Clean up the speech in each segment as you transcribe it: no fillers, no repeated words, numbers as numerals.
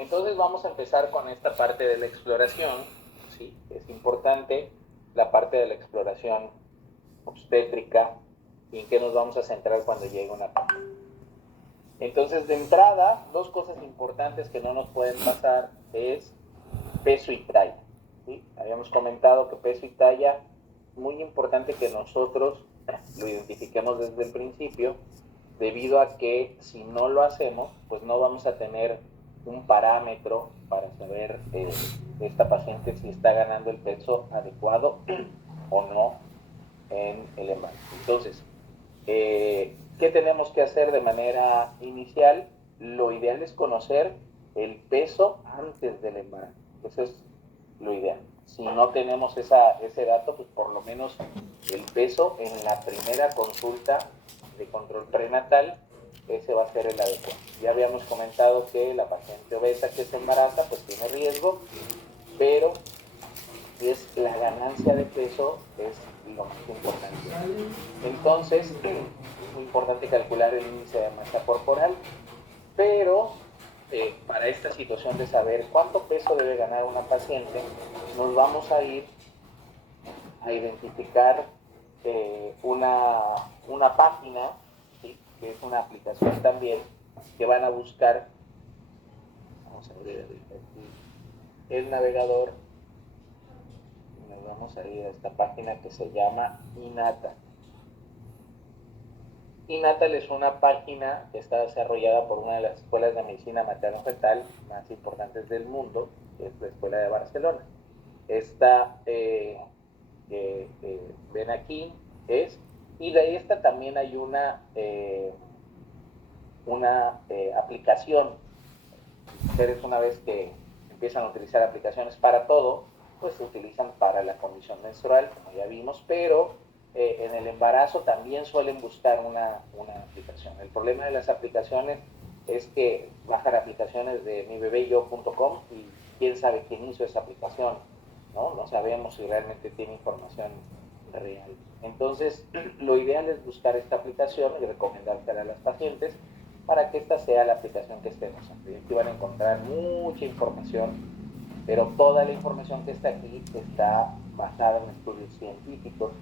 Entonces vamos a empezar con esta parte de la exploración, ¿sí? Es importante la parte de la exploración obstétrica y en qué nos vamos a centrar cuando llegue una paciente. Entonces, de entrada, dos cosas importantes que no nos pueden pasar es peso y talla, ¿sí? Habíamos comentado que peso y talla es muy importante que nosotros lo identifiquemos desde el principio, debido a que si no lo hacemos, pues no vamos a tener un parámetro para saber esta paciente si está ganando el peso adecuado o no en el embarazo. Entonces, ¿qué tenemos que hacer de manera inicial? Lo ideal es conocer el peso antes del embarazo. Eso es lo ideal. Si no tenemos ese dato, pues por lo menos el peso en la primera consulta de control prenatal, ese va a ser el adecuado. Ya habíamos comentado que la paciente obesa que se embaraza, pues tiene riesgo, pero es la ganancia de peso es lo más importante. Entonces, es muy importante calcular el índice de masa corporal, pero para esta situación de saber cuánto peso debe ganar una paciente, nos vamos a ir a identificar una página, ¿sí? Que es una aplicación también, que van a buscar, vamos a abrir aquí el navegador, y nos vamos a ir a esta página que se llama Inata. Inatal es una página que está desarrollada por una de las escuelas de medicina materno-fetal más importantes del mundo, que es la Escuela de Barcelona. Esta que ven aquí es, y de esta también hay una aplicación. Ustedes una vez que empiezan a utilizar aplicaciones para todo, pues se utilizan para la condición menstrual, como ya vimos, pero en el embarazo también suelen buscar una aplicación. El problema de las aplicaciones es que bajan aplicaciones de mibebeyo.com y quién sabe quién hizo esa aplicación, ¿no? No sabemos si realmente tiene información real. Entonces, lo ideal es buscar esta aplicación y recomendársela a las pacientes para que esta sea la aplicación que estén usando. Y aquí van a encontrar mucha información, pero toda la información que está aquí está basada en estudios científicos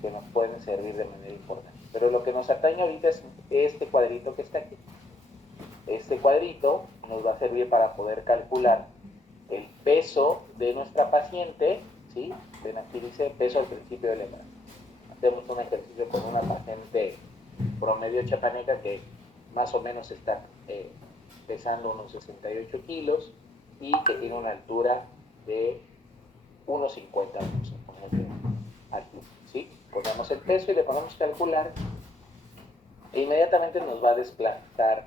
que nos pueden servir de manera importante. Pero lo que nos atañe ahorita es este cuadrito que está aquí. Este cuadrito nos va a servir para poder calcular el peso de nuestra paciente, ¿sí? Ven aquí dice peso al principio del embarazo. Hacemos un ejercicio con una paciente promedio chapaneca que más o menos está pesando unos 68 kilos y que tiene una altura de unos 50, vamos a ponerle aquí, ¿sí? Ponemos el peso y le ponemos calcular e inmediatamente nos va a desplazar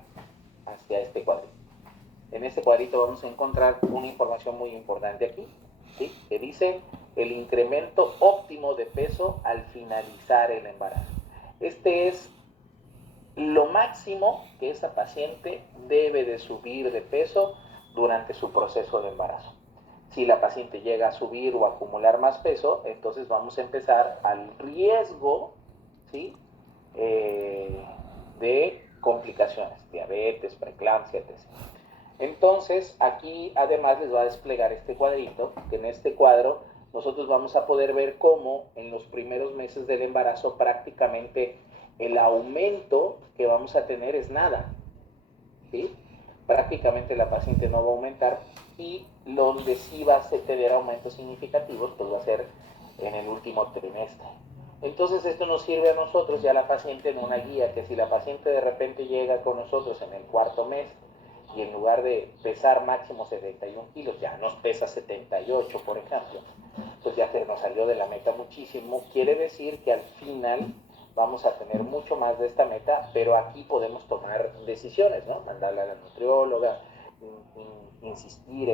hacia este cuadrito. En este cuadrito vamos a encontrar una información muy importante aquí, ¿sí? Que dice el incremento óptimo de peso al finalizar el embarazo. Este es lo máximo que esa paciente debe de subir de peso durante su proceso de embarazo. Si la paciente llega a subir o a acumular más peso, entonces vamos a empezar al riesgo, ¿sí? De complicaciones, diabetes, preeclampsia, etc. Entonces, aquí además les va a desplegar este cuadrito, que en este cuadro nosotros vamos a poder ver cómo en los primeros meses del embarazo prácticamente el aumento que vamos a tener es nada, ¿sí? Prácticamente la paciente no va a aumentar y donde sí va a tener aumentos significativos, pues va a ser en el último trimestre. Entonces esto nos sirve a nosotros y a la paciente en una guía, que si la paciente de repente llega con nosotros en el cuarto mes y en lugar de pesar máximo 71 kilos, ya nos pesa 78, por ejemplo, pues ya se nos salió de la meta muchísimo, quiere decir que al final vamos a tener mucho más de esta meta, pero aquí podemos tomar decisiones, ¿no? Mandarla a la nutrióloga, insistir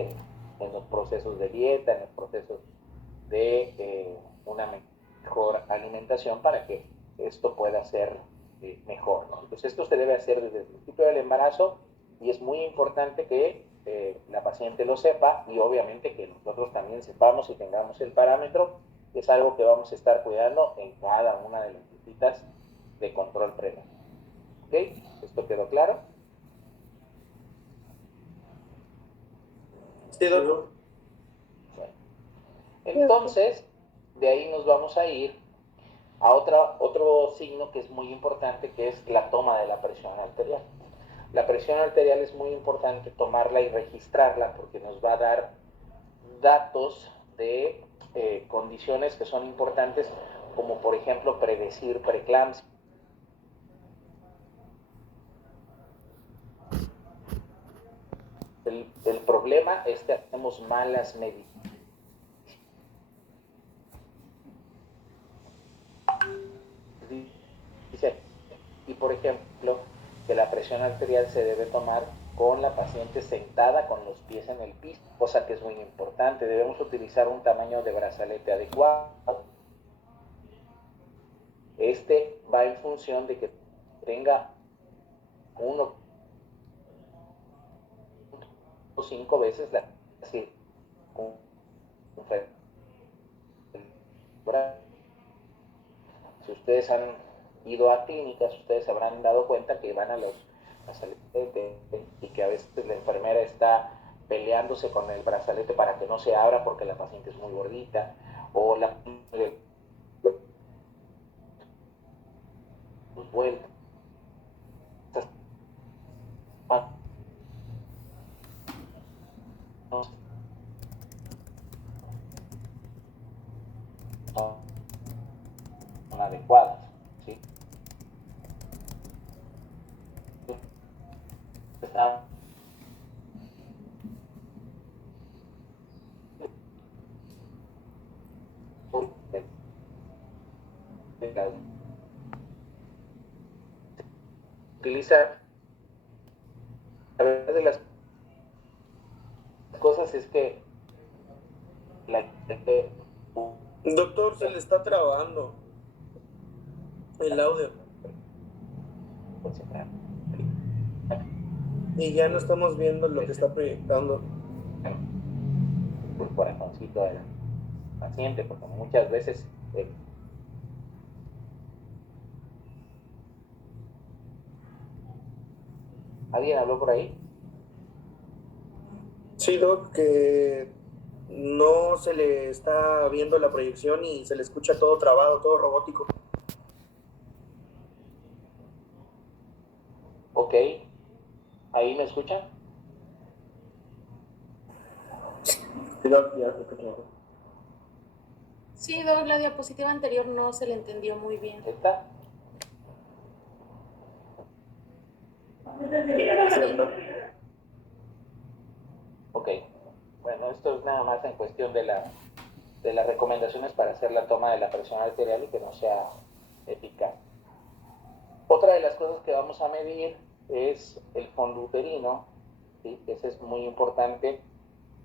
en los procesos de dieta, en los procesos de una mejor alimentación para que esto pueda ser mejor, ¿no? Entonces esto se debe hacer desde el principio del embarazo y es muy importante que la paciente lo sepa y obviamente que nosotros también sepamos y tengamos el parámetro, que es algo que vamos a estar cuidando en cada una de las visitas de control prenatal. ¿Ok? ¿Esto quedó claro? Sí, doctor. Bueno, entonces, de ahí nos vamos a ir a otro signo que es muy importante, que es la toma de la presión arterial. La presión arterial es muy importante tomarla y registrarla porque nos va a dar datos de condiciones que son importantes, como por ejemplo predecir preeclampsia. El problema es que hacemos malas medidas. Dice, y por ejemplo, que la presión arterial se debe tomar con la paciente sentada con los pies en el piso, cosa que es muy importante. Debemos utilizar un tamaño de brazalete adecuado. Este va en función de que tenga 1.5 veces la circunferencia. Si ustedes han ido a clínicas, ustedes se habrán dado cuenta que van a los brazaletes y que a veces la enfermera está peleándose con el brazalete para que no se abra porque la paciente es muy gordita, o la pues, vueltas no son adecuadas, ¿sí? Está utilizar a veces de las cosas es que la gente Doctor, se le está trabando el audio. Y ya no estamos viendo lo que está proyectando. el corazoncito del paciente, porque muchas veces ¿alguien habló por ahí? Sí, doc, que no se le está viendo la proyección y se le escucha todo trabado, todo robótico. Ok, ¿ahí me escuchan? Sí, doc, ya se escucha. Sí, Doc, la diapositiva anterior no se le entendió muy bien. ¿Esta? Sí. Ok, bueno, esto es nada más en cuestión de las recomendaciones para hacer la toma de la presión arterial y que no sea eficaz. Otra de las cosas que vamos a medir es el fondo uterino, ¿sí? Ese es muy importante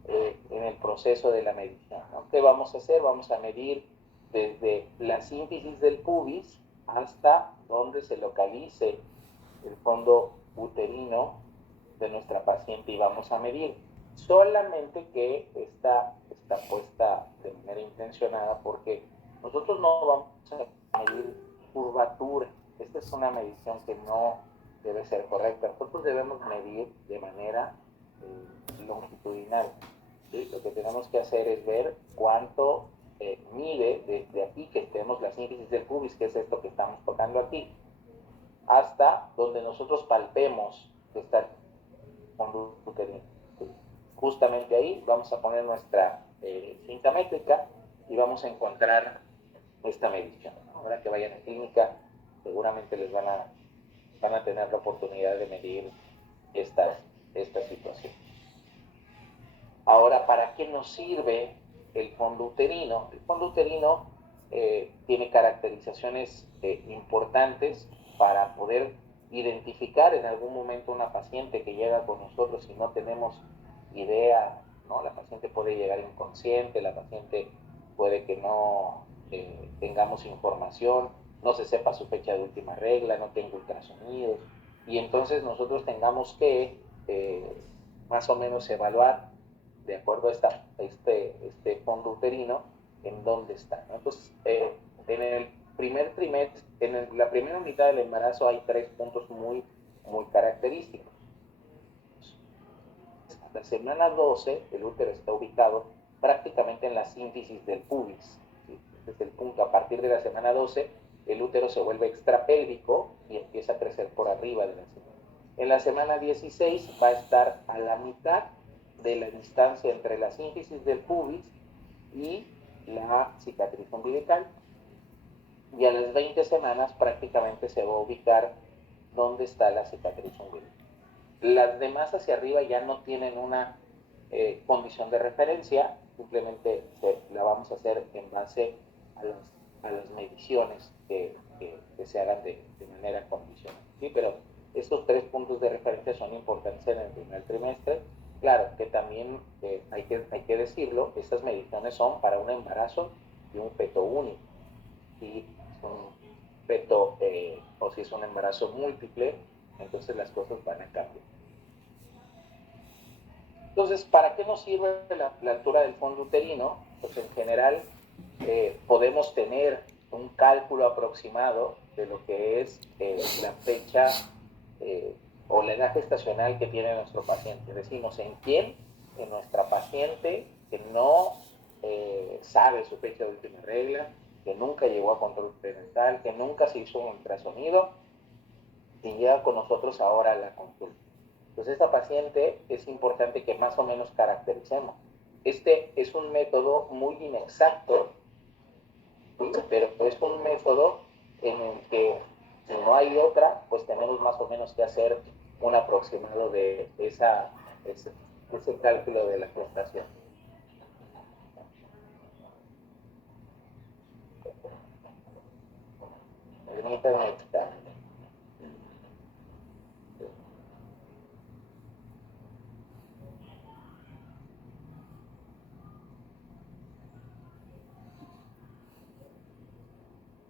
en el proceso de la medición, ¿no? ¿Qué vamos a hacer? Vamos a medir desde la sínfisis del pubis hasta donde se localice el fondo uterino de nuestra paciente y vamos a medir. Solamente que está puesta de manera intencionada porque nosotros no vamos a medir curvatura. Esta es una medición que no debe ser correcta. Nosotros debemos medir de manera longitudinal. ¿Sí? Lo que tenemos que hacer es ver cuánto mide desde aquí, que tenemos la sínfisis del pubis, que es esto que estamos tocando aquí, hasta donde nosotros palpemos que está el fondo uterino. Justamente ahí vamos a poner nuestra cinta métrica y vamos a encontrar esta medición. Ahora que vayan a clínica, seguramente les van a tener la oportunidad de medir esta situación. Ahora, ¿para qué nos sirve el fondo uterino? El fondo uterino tiene caracterizaciones importantes para poder identificar en algún momento una paciente que llega con nosotros y no tenemos idea, ¿no? La paciente puede llegar inconsciente, la paciente puede que no tengamos información, no se sepa su fecha de última regla, no tenga ultrasonidos, y entonces nosotros tengamos que más o menos evaluar de acuerdo a este fondo uterino, en dónde está, ¿no? Entonces, en el primer trimestre, la primera mitad del embarazo hay 3 puntos muy, muy característicos. la semana 12, el útero está ubicado prácticamente en la sínfisis del pubis. ¿Sí? Desde el punto, a partir de la semana 12, el útero se vuelve extrapélvico y empieza a crecer por arriba de la semana. En la semana 16 va a estar a la mitad de la distancia entre la sínfisis del pubis y la cicatriz umbilical. Y a las 20 semanas prácticamente se va a ubicar donde está la cicatriz umbilical. Las demás hacia arriba ya no tienen una condición de referencia, simplemente la vamos a hacer en base a las mediciones que se hagan de manera condicional. ¿Sí? Pero estos 3 puntos de referencia son importantes en el primer trimestre. Claro que también hay que decirlo, estas mediciones son para un embarazo y un feto único. Si es un feto o si es un embarazo múltiple, entonces las cosas van a cambiar. Entonces, ¿para qué nos sirve la altura del fondo uterino? Pues en general podemos tener un cálculo aproximado de lo que es la fecha o la edad gestacional que tiene nuestro paciente. Decimos, ¿en quién? En nuestra paciente que no sabe su fecha de última regla, que nunca llegó a control prenatal, que nunca se hizo un ultrasonido y llega con nosotros ahora a la consulta. Entonces, esta paciente es importante que más o menos caractericemos. Este es un método muy inexacto, ¿sí? Pero es un método en el que si no hay otra, pues tenemos más o menos que hacer un aproximado de ese cálculo de la gestación. Permítanme quitar.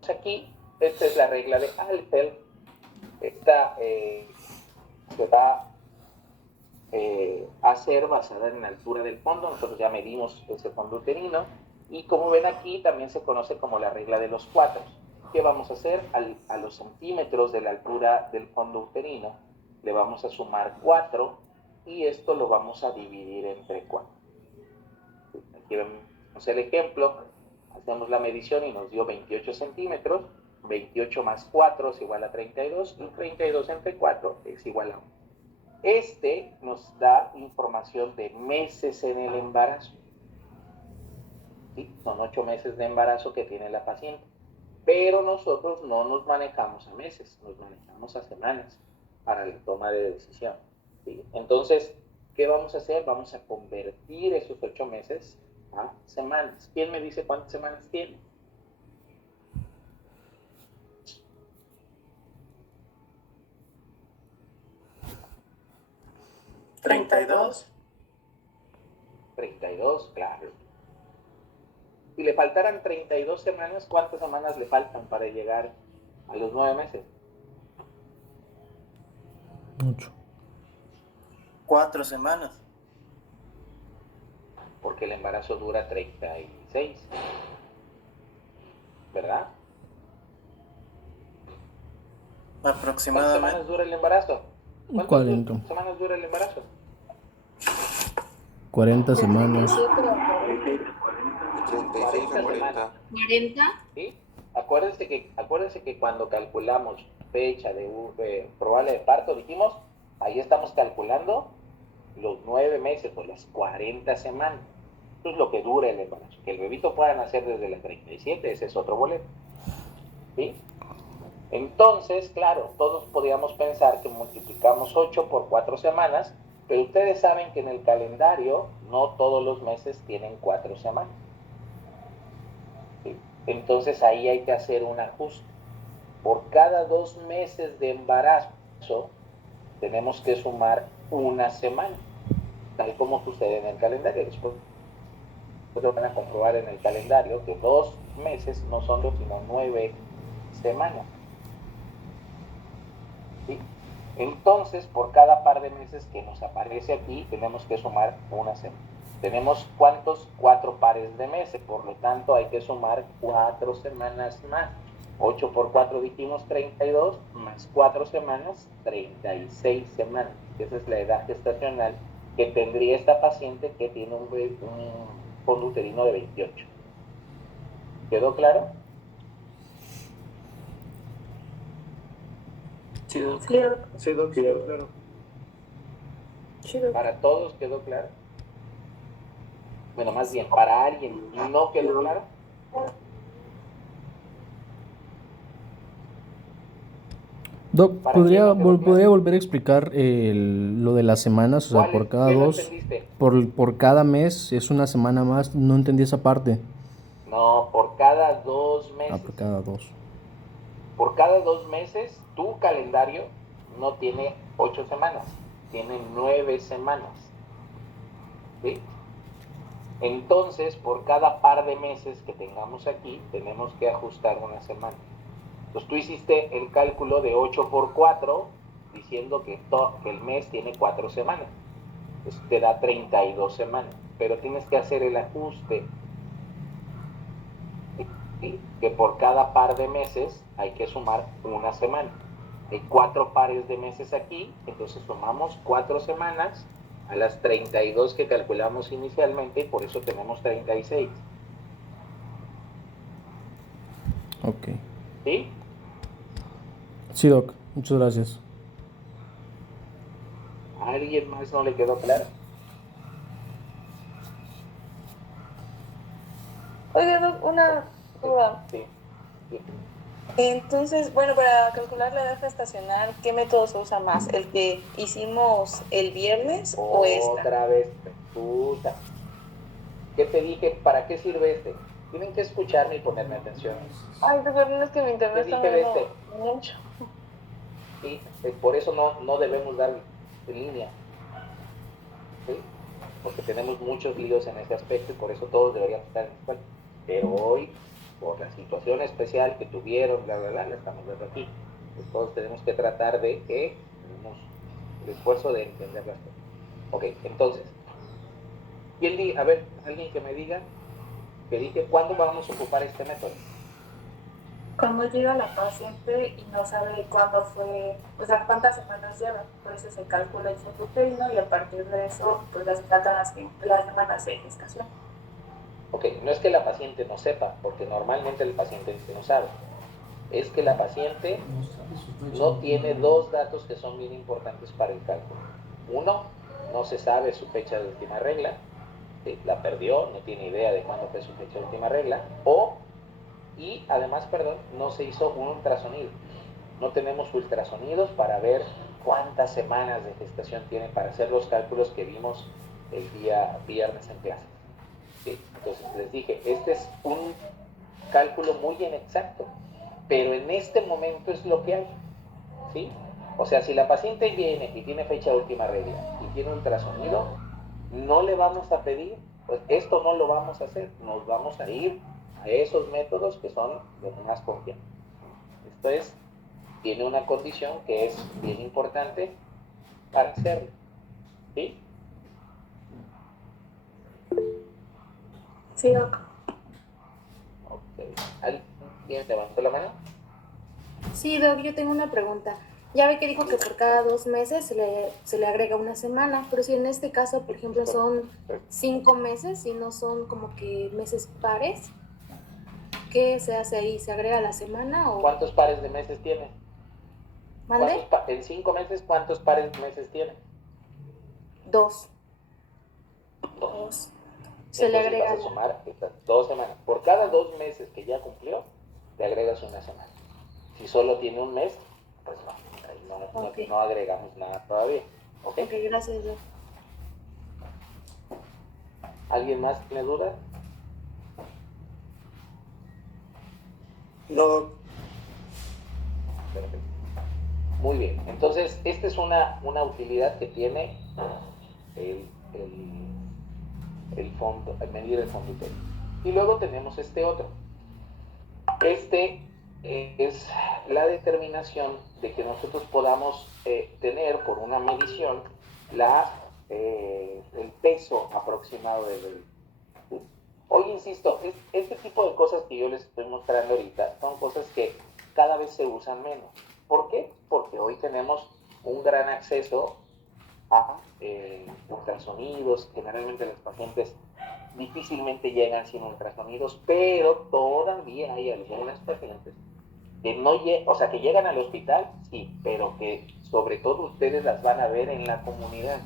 Aquí, esta es la regla de Alpel. Esta se va a ser basada en la altura del fondo. Nosotros ya medimos ese fondo uterino. Y como ven aquí, también se conoce como la regla de los 4. ¿Qué vamos a hacer? A los centímetros de la altura del fondo uterino le vamos a sumar 4 y esto lo vamos a dividir entre 4. Aquí vemos el ejemplo. Hacemos la medición y nos dio 28 centímetros. 28 más 4 es igual a 32 y 32 entre 4 es igual a 1. Este nos da información de meses en el embarazo. ¿Sí? Son 8 meses de embarazo que tiene la paciente. Pero nosotros no nos manejamos a meses, nos manejamos a semanas para la toma de decisión. ¿Sí? Entonces, ¿qué vamos a hacer? Vamos a convertir esos 8 meses a semanas. ¿Quién me dice cuántas semanas tiene? ¿32? 32, claro. Si le faltaran 32 semanas, ¿cuántas semanas le faltan para llegar a los 9 meses? 8. 4 semanas. Porque el embarazo dura 36, ¿verdad? ¿Cuántas Aproximadamente. semanas dura el embarazo? 40. ¿Semanas dura el embarazo? 40 semanas. 37 36 a 40. semanas. 40. ¿Sí? Acuérdense que cuando calculamos fecha de probable de parto, dijimos, ahí estamos calculando los 9 meses o las 40 semanas. Eso es lo que dura el embarazo. Que el bebito pueda nacer desde las 37, ese es otro boleto. ¿Sí? Entonces, claro, todos podríamos pensar que multiplicamos 8 por 4 semanas, pero ustedes saben que en el calendario no todos los meses tienen 4 semanas. ¿Sí? Entonces ahí hay que hacer un ajuste. Por cada 2 meses de embarazo tenemos que sumar una semana, tal como sucede en el calendario. Después lo van a comprobar en el calendario que 2 meses no son sino 9 semanas. ¿Sí? Entonces, por cada par de meses que nos aparece aquí, tenemos que sumar una semana. Tenemos ¿cuántos? 4 pares de meses, por lo tanto hay que sumar 4 semanas más. 8 por 4 dijimos 32, más 4 semanas, 36 semanas. Esa es la edad gestacional que tendría esta paciente que tiene un fondo uterino de 28. ¿Quedó claro? Sí, doc. Sí, doc. Sí, doc, sí, claro. Sí, doc. ¿Para todos quedó claro? Bueno, más bien, ¿para alguien no quedó claro? Doc, ¿Para quién no quedó claro? ¿podría volver a explicar lo de las semanas? O sea, ¿Cuál por es? cada ¿Qué no dos, entendiste? por cada mes es una semana más. No entendí esa parte. No, por cada 2 Ah, meses. por cada dos. Por cada 2 meses, tu calendario no tiene 8 semanas, tiene 9 semanas. ¿Sí? Entonces, por cada par de meses que tengamos aquí, tenemos que ajustar una semana. Entonces, tú hiciste el cálculo de 8 por 4, diciendo que el mes tiene 4 semanas. Entonces, te da 32 semanas. Pero tienes que hacer el ajuste, ¿sí? Que por cada par de meses hay que sumar una semana. Hay 4 pares de meses aquí, entonces sumamos 4 semanas a las 32 que calculamos inicialmente y por eso tenemos 36. Ok. ¿Sí? Sí, Doc. Muchas gracias. ¿A alguien más no le quedó claro? Oiga, Doc, una duda. Sí, sí. Entonces, bueno, para calcular la edad gestacional, ¿qué método se usa más? ¿El que hicimos el viernes o esta? Otra vez, puta. ¿Qué te dije? ¿Para qué sirve este? Tienen que escucharme y ponerme atención. Ay, perdón, es que mi ¿Qué internet está dije de moviendo este? mucho. Sí, por eso no debemos dar en línea. ¿Sí? Porque tenemos muchos líos en ese aspecto y por eso todos deberíamos estar en la escuela. Pero hoy, por la situación especial que tuvieron, la estamos dando aquí. Pues todos tenemos que tratar de que tenemos el esfuerzo de entender las cosas. Ok, entonces, a ver, alguien que me diga, que dije, ¿cuándo vamos a ocupar este método? Cuando llega la paciente y no sabe cuándo fue, o sea, cuántas semanas lleva, por eso se calcula el fondo uterino y a partir de eso, pues las tratan las semanas de gestación. Ok, no es que la paciente no sepa, porque normalmente el paciente no sabe. Es que la paciente no tiene dos datos que son bien importantes para el cálculo. Uno, no se sabe su fecha de última regla, ¿sí? La perdió, no tiene idea de cuándo fue su fecha de última regla, y además, perdón, no se hizo un ultrasonido. No tenemos ultrasonidos para ver cuántas semanas de gestación tiene para hacer los cálculos que vimos el día viernes en clase. ¿Sí? Entonces les dije, este es un cálculo muy inexacto, pero en este momento es lo que hay. ¿Sí? O sea, si la paciente viene y tiene fecha de última regla y tiene ultrasonido, no le vamos a pedir, pues esto no lo vamos a hacer, nos vamos a ir a esos métodos que son de más confianza. Esto es, tiene una condición que es bien importante para hacerlo. ¿Sí? Sí, doc. Ok. ¿Alguien levantó la mano? Sí, doc, yo tengo una pregunta. Ya ve que dijo que por cada 2 meses se le agrega una semana, pero si en este caso, por ejemplo, son 5 meses y no son como que meses pares, ¿qué se hace ahí? ¿Se agrega la semana o...? ¿Cuántos pares de meses tiene? ¿Mande? En 5 meses, ¿cuántos pares de meses tiene? 2. Dos. Se le Entonces vas agrega a sumar estas 2 semanas. Por cada 2 meses que ya cumplió, le agregas una semana. Si solo tiene un mes, pues Ok. no agregamos nada todavía. ¿Ok? Ok, gracias, doc. ¿Alguien más tiene dudas? No, doc. Perfecto. Muy bien. Entonces, esta es una utilidad que tiene el, fondo, el medir el fondo uterino. Y luego tenemos este otro. Este es la determinación de que nosotros podamos tener por una medición el peso aproximado del bebé. Hoy insisto, este tipo de cosas que yo les estoy mostrando ahorita son cosas que cada vez se usan menos. ¿Por qué? Porque hoy tenemos un gran acceso a ultrasonidos. Generalmente los pacientes difícilmente llegan sin ultrasonidos, pero todavía hay algunas pacientes que no o sea, que llegan al hospital, sí, pero que sobre todo ustedes las van a ver en la comunidad.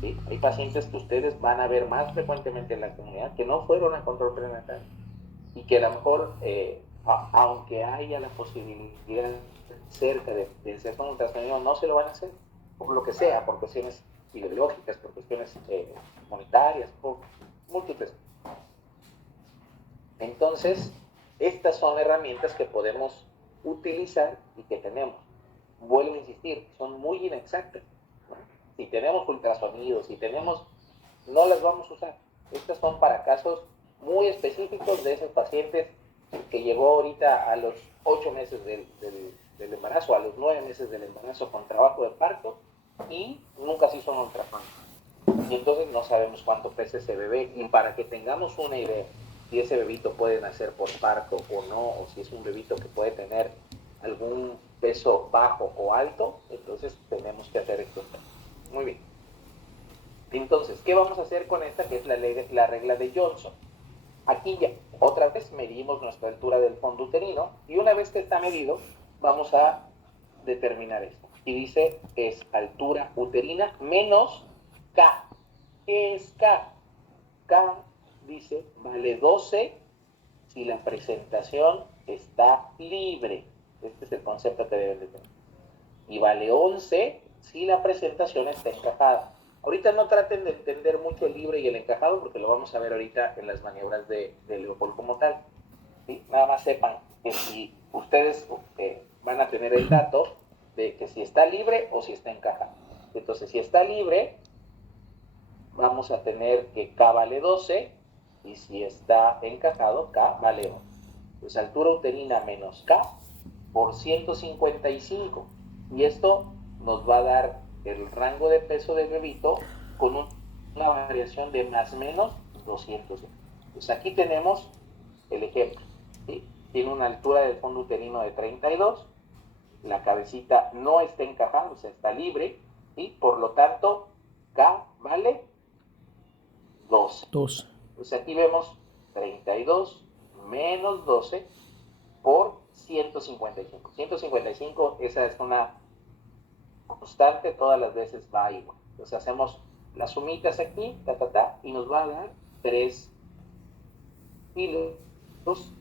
¿Sí? Hay pacientes que ustedes van a ver más frecuentemente en la comunidad que no fueron a control prenatal y que a lo mejor, aunque haya la posibilidad cerca de hacer un ultrasonido, no se lo van a hacer, por lo que sea, por cuestiones ideológicas, por cuestiones monetarias, por múltiples. Entonces, estas son herramientas que podemos utilizar y que tenemos. Vuelvo a insistir, son muy inexactas. Si tenemos ultrasonidos, si tenemos, no las vamos a usar. Estas son para casos muy específicos de esos pacientes que llegó ahorita a los 8 meses del embarazo, a los 9 meses del embarazo con trabajo de parto y nunca se hizo un ultrasonido. Y entonces no sabemos cuánto pesa ese bebé. Y para que tengamos una idea si ese bebito puede nacer por parto o no, o si es un bebito que puede tener algún peso bajo o alto, entonces tenemos que hacer esto. Muy bien. Entonces, ¿qué vamos a hacer con esta? Que es la regla de Johnson. Aquí ya, otra vez medimos nuestra altura del fondo uterino y una vez que está medido, vamos a determinar esto. Y dice, es altura uterina menos K. ¿Qué es K? K, dice, vale 12 si la presentación está libre. Este es el concepto que deben de tener. Y vale 11 si la presentación está encajada. Ahorita no traten de entender mucho el libre y el encajado porque lo vamos a ver ahorita en las maniobras de Leopold como tal. ¿Sí? Nada más sepan que si ustedes van a tener el dato de que si está libre o si está encajado. Entonces, si está libre, vamos a tener que K vale 12 y si está encajado, K vale 11. Pues altura uterina menos K por 155. Y esto nos va a dar el rango de peso del bebito con una variación de más o menos 200. Pues aquí tenemos el ejemplo. ¿Sí? Tiene una altura del fondo uterino de 32, la cabecita no está encajada, o sea, está libre, y por lo tanto, K vale 12. 2. Pues aquí vemos 32 menos 12 por 155. 155, esa es una constante, todas las veces va igual. Entonces hacemos las sumitas aquí, y nos va a dar 3 kilos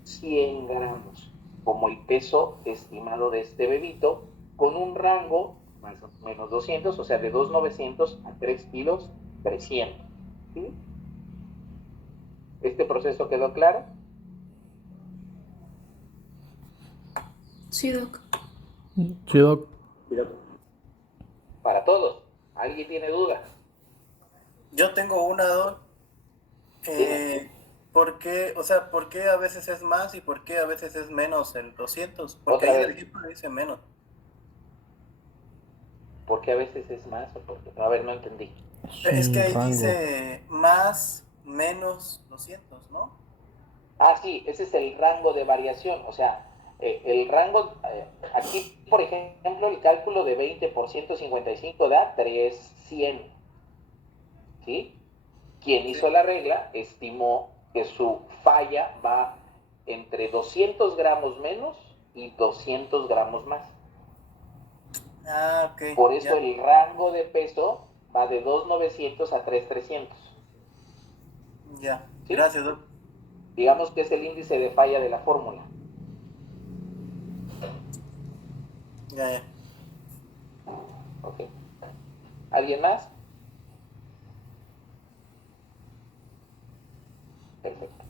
100 gramos, como el peso estimado de este bebito, con un rango más o menos 200, o sea, de 2,900 a 3 kilos 300. ¿Sí? ¿Este proceso quedó claro? Sí, Doc. Sí, Doc. Para todos. ¿Alguien tiene duda? Yo tengo una, Doc. Dime. ¿Por qué, o sea, por qué a veces es más y por qué a veces es menos el 200? Porque Otra ahí el vez. ejemplo dice menos. ¿Por qué a veces es más o por qué? A ver, no entendí. Es que ahí rango. dice más, menos 200, ¿no? Ah, sí, ese es el rango de variación. O sea, el rango, aquí, por ejemplo, el cálculo de 20 por 155 da 300. ¿Sí? Quien hizo la regla estimó que su falla va entre 200 gramos menos y 200 gramos más. Ah, ok. Por eso Ya. el rango de peso va de 2,900 a 3,300. Ya. ¿Sí? Gracias, Doc. Digamos que es el índice de falla de la fórmula. Ya, ya. ¿Ok? ¿Alguien más? Perfecto.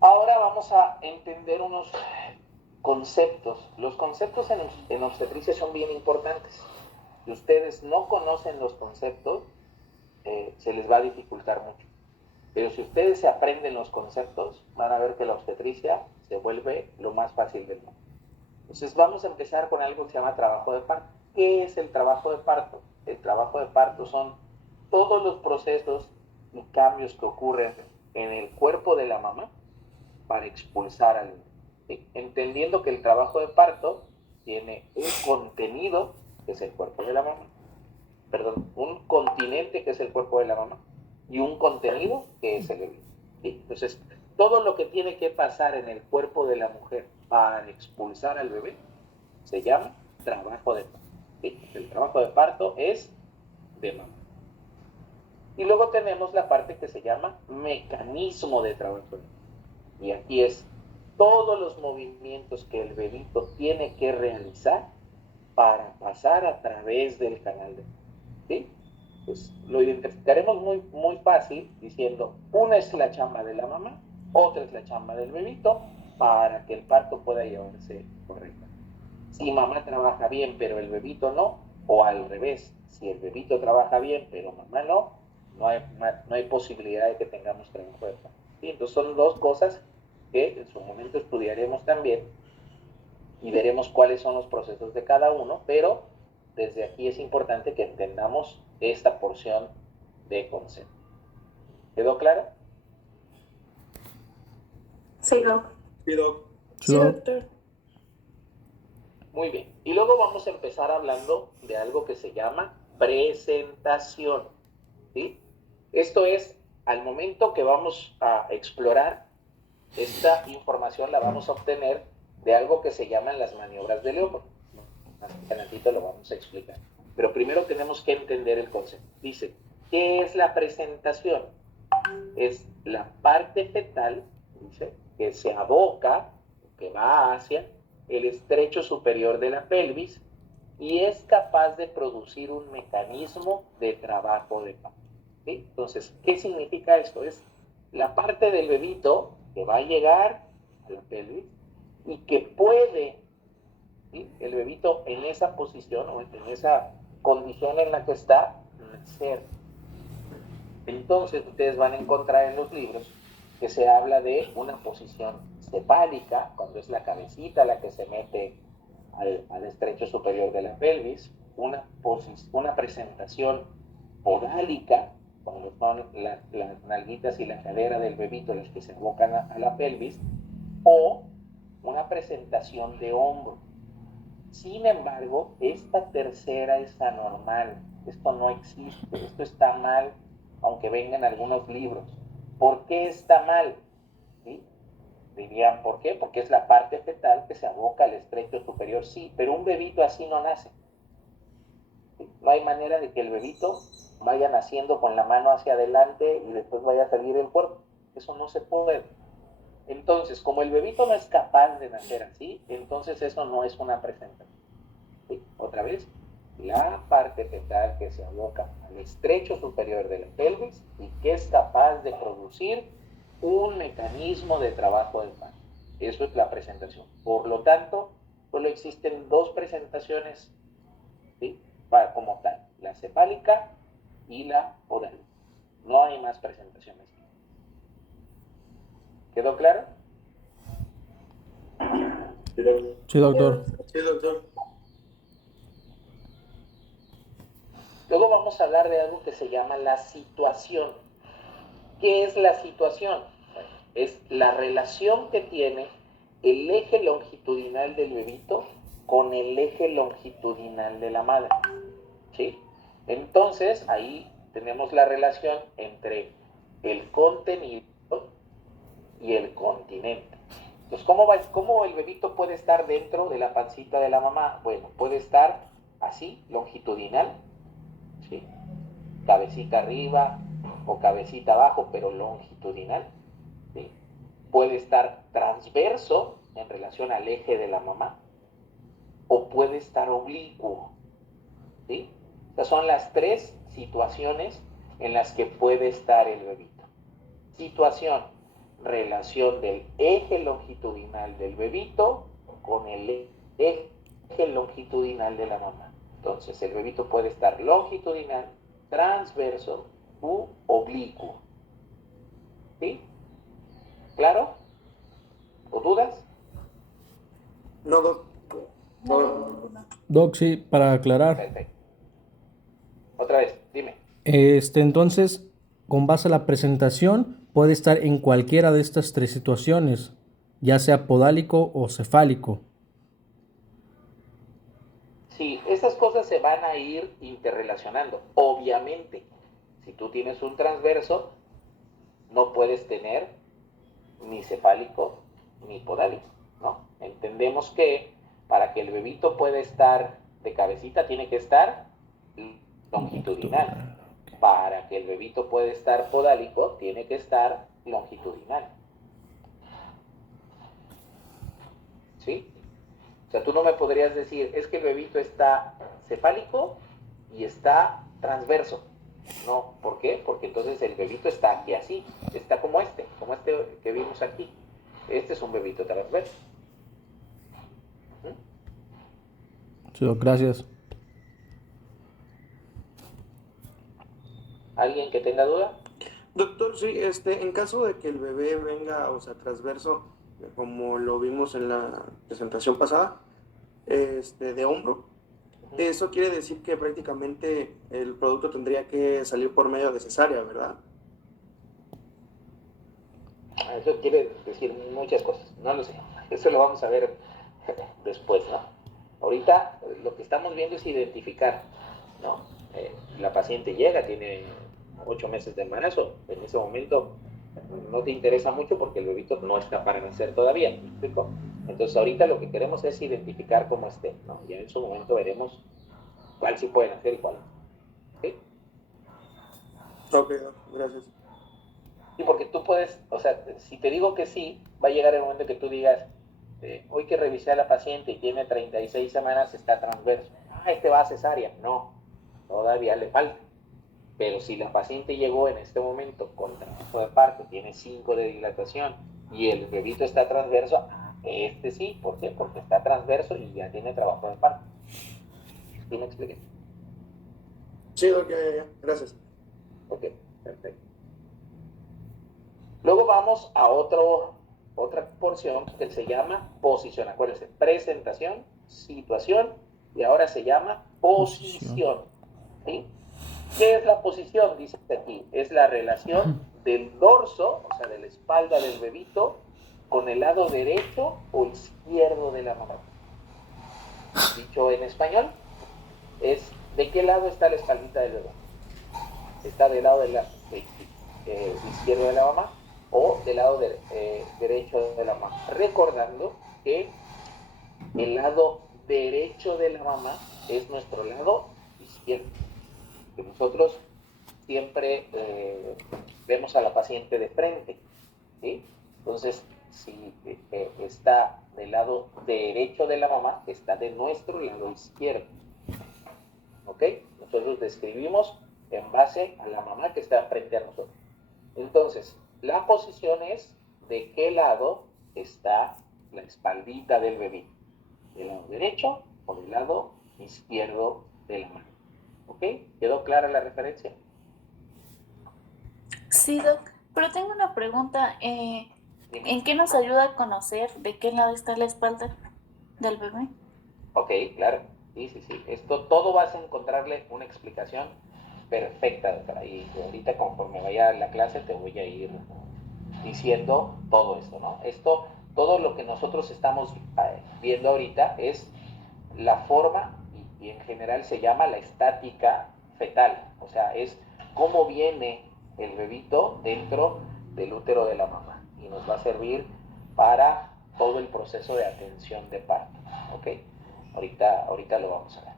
Ahora vamos a entender unos conceptos. Los conceptos en obstetricia son bien importantes. Si ustedes no conocen los conceptos, se les va a dificultar mucho. Pero si ustedes se aprenden los conceptos, van a ver que la obstetricia se vuelve lo más fácil del mundo. Entonces vamos a empezar con algo que se llama trabajo de parto. ¿Qué es el trabajo de parto? El trabajo de parto son todos los procesos y cambios que ocurren en el cuerpo de la mamá para expulsar al bebé. ¿Sí? Entendiendo que el trabajo de parto tiene un contenido que es el cuerpo de la mamá, perdón, un continente, que es el cuerpo de la mamá, y un contenido, que es el bebé. ¿Sí? Entonces, todo lo que tiene que pasar en el cuerpo de la mujer para expulsar al bebé se llama trabajo de parto. ¿Sí? El trabajo de parto es de mamá. Y luego tenemos la parte que se llama mecanismo de trabajo de parto. Y aquí es todos los movimientos que el bebito tiene que realizar para pasar a través del canal de parto. ¿Sí? Pues lo identificaremos muy fácil diciendo, una es la chamba de la mamá, otra es la chamba del bebito, para que el parto pueda llevarse correctamente. Si mamá trabaja bien pero el bebito no, o al revés, si el bebito trabaja bien pero mamá no, no hay posibilidad de que tengamos trabajo de parto. ¿Sí? Entonces son dos cosas que en su momento estudiaremos también y veremos cuáles son los procesos de cada uno, pero desde aquí es importante que entendamos esta porción de concepto. ¿Quedó claro? Sí, Doc. Sí, Doc. Sí, Sí, Doc. doctor. Muy bien. Y luego vamos a empezar hablando de algo que se llama presentación. ¿Sí? Esto es, al momento que vamos a explorar, esta información la vamos a obtener de algo que se llaman las maniobras de Leopold. Más adelantito lo vamos a explicar. Pero primero tenemos que entender el concepto. Dice, ¿qué es la presentación? Es la parte fetal, dice, que se aboca, que va hacia el estrecho superior de la pelvis y es capaz de producir un mecanismo de trabajo de parto. ¿Sí? Entonces, ¿qué significa esto? Es la parte del bebito que va a llegar a la pelvis y que puede, ¿sí? El bebito en esa posición o en esa condición en la que está, nacer. Entonces, ustedes van a encontrar en los libros que se habla de una posición cefálica, cuando es la cabecita la que se mete al estrecho superior de la pelvis, una presentación podálica, cuando son las nalguitas y la cadera del bebito las que se abocan a la pelvis, o una presentación de hombro. Sin embargo, esta tercera es anormal, esto no existe, esto está mal, aunque vengan algunos libros. ¿Por qué está mal? ¿Sí? Dirían, ¿por qué? Porque es la parte fetal que se aboca al estrecho superior, sí, pero un bebito así no nace. ¿Sí? No hay manera de que el bebito vaya naciendo con la mano hacia adelante y después vaya a salir el cuerpo. Eso no se puede. Entonces, como el bebito no es capaz de nacer así, entonces eso no es una presentación. ¿Sí? Otra vez, la parte fetal que se aboca al estrecho superior de la pelvis y que es capaz de producir un mecanismo de trabajo del parto. Eso es la presentación. Por lo tanto, solo existen dos presentaciones, ¿sí? Como tal, la cefálica y la oral. No hay más presentaciones. ¿Quedó claro? Sí, doctor. Sí, doctor. Luego vamos a hablar de algo que se llama la situación. ¿Qué es la situación? Bueno, es la relación que tiene el eje longitudinal del bebito con el eje longitudinal de la madre. ¿Sí? Entonces, ahí tenemos la relación entre el contenido y el continente. Entonces, ¿cómo el bebito puede estar dentro de la pancita de la mamá? Bueno, puede estar así, longitudinal, ¿sí? Cabecita arriba o cabecita abajo, pero longitudinal, ¿sí? Puede estar transverso en relación al eje de la mamá o puede estar oblicuo, ¿sí? Estas son las tres situaciones en las que puede estar el bebito. Situación, relación del eje longitudinal del bebito con el eje longitudinal de la mamá. Entonces, el bebito puede estar longitudinal, transverso u oblicuo. ¿Sí? ¿Claro? ¿O dudas? No, Doc. No. Doc, sí, para aclarar. Perfecto. Otra vez, dime. Entonces, con base a la presentación, puede estar en cualquiera de estas tres situaciones, ya sea podálico o cefálico. Sí, esas cosas cosas se van a ir interrelacionando. Obviamente, si tú tienes un transverso, no puedes tener ni cefálico ni podálico, ¿no? Entendemos que para que el bebito pueda estar de cabecita, tiene que estar longitudinal. Para que el bebito pueda estar podálico, tiene que estar longitudinal. ¿Sí? O sea, tú no me podrías decir, es que el bebito está cefálico y está transverso. No, ¿por qué? Porque entonces el bebito está aquí así, está como este que vimos aquí. Este es un bebito transverso. Sí, Doc, gracias. ¿Alguien que tenga duda? Doctor, sí, en caso de que el bebé venga, o sea, transverso, como lo vimos en la presentación pasada, de hombro, eso quiere decir que prácticamente el producto tendría que salir por medio de cesárea, ¿verdad? Eso quiere decir muchas cosas, no lo sé. Eso lo vamos a ver después, ¿no? Ahorita lo que estamos viendo es identificar, ¿no? La paciente llega, tiene 8 meses de embarazo. En ese momento no te interesa mucho porque el bebito no está para nacer todavía, ¿me explico? Entonces ahorita lo que queremos es identificar cómo esté, ¿no? Ya en su momento veremos cuál sí puede nacer y cuál no. ¿Sí? Ok, gracias. Sí, porque tú puedes, o sea, si te digo que sí, va a llegar el momento que tú digas, hoy que revisé a la paciente y tiene 36 semanas, está transverso. Ah, este va a cesárea. No, todavía le falta. Pero si la paciente llegó en este momento con trabajo de parto, tiene 5 de dilatación y el bebito está transverso, este sí, ¿por qué? Porque está transverso y ya tiene trabajo de parto. ¿Sí me expliqué? Sí, ok, gracias. Ok, perfecto. Luego vamos a otra porción que se llama posición. Acuérdense, presentación, situación y ahora se llama posición. ¿Sí? ¿Qué es la posición? Dice aquí, es la relación del dorso, o sea, de la espalda del bebito, con el lado derecho o izquierdo de la mamá. Dicho en español, es ¿de qué lado está la espaldita del bebé? ¿Está del lado izquierdo de la mamá o del lado derecho de la mamá? Recordando que el lado derecho de la mamá es nuestro lado izquierdo. Que nosotros siempre vemos a la paciente de frente, ¿sí? Entonces, si está del lado derecho de la mamá, está de nuestro lado izquierdo, ¿ok? Nosotros describimos en base a la mamá que está frente a nosotros. Entonces, la posición es de qué lado está la espaldita del bebé, del lado derecho o del lado izquierdo de la mano, ¿ok? ¿Quedó clara la referencia? Sí, Doc, pero tengo una pregunta. ¿En qué nos ayuda a conocer de qué lado está la espalda del bebé? Ok, claro. Sí, sí, sí. Esto todo vas a encontrarle una explicación perfecta, doctora. Y ahorita conforme vaya a la clase te voy a ir diciendo todo esto, ¿no? Esto, todo lo que nosotros estamos viendo ahorita es la forma y en general se llama la estática fetal. O sea, es cómo viene el bebito dentro del útero de la mamá. Y nos va a servir para todo el proceso de atención de parto, ¿ok? Ahorita lo vamos a ver.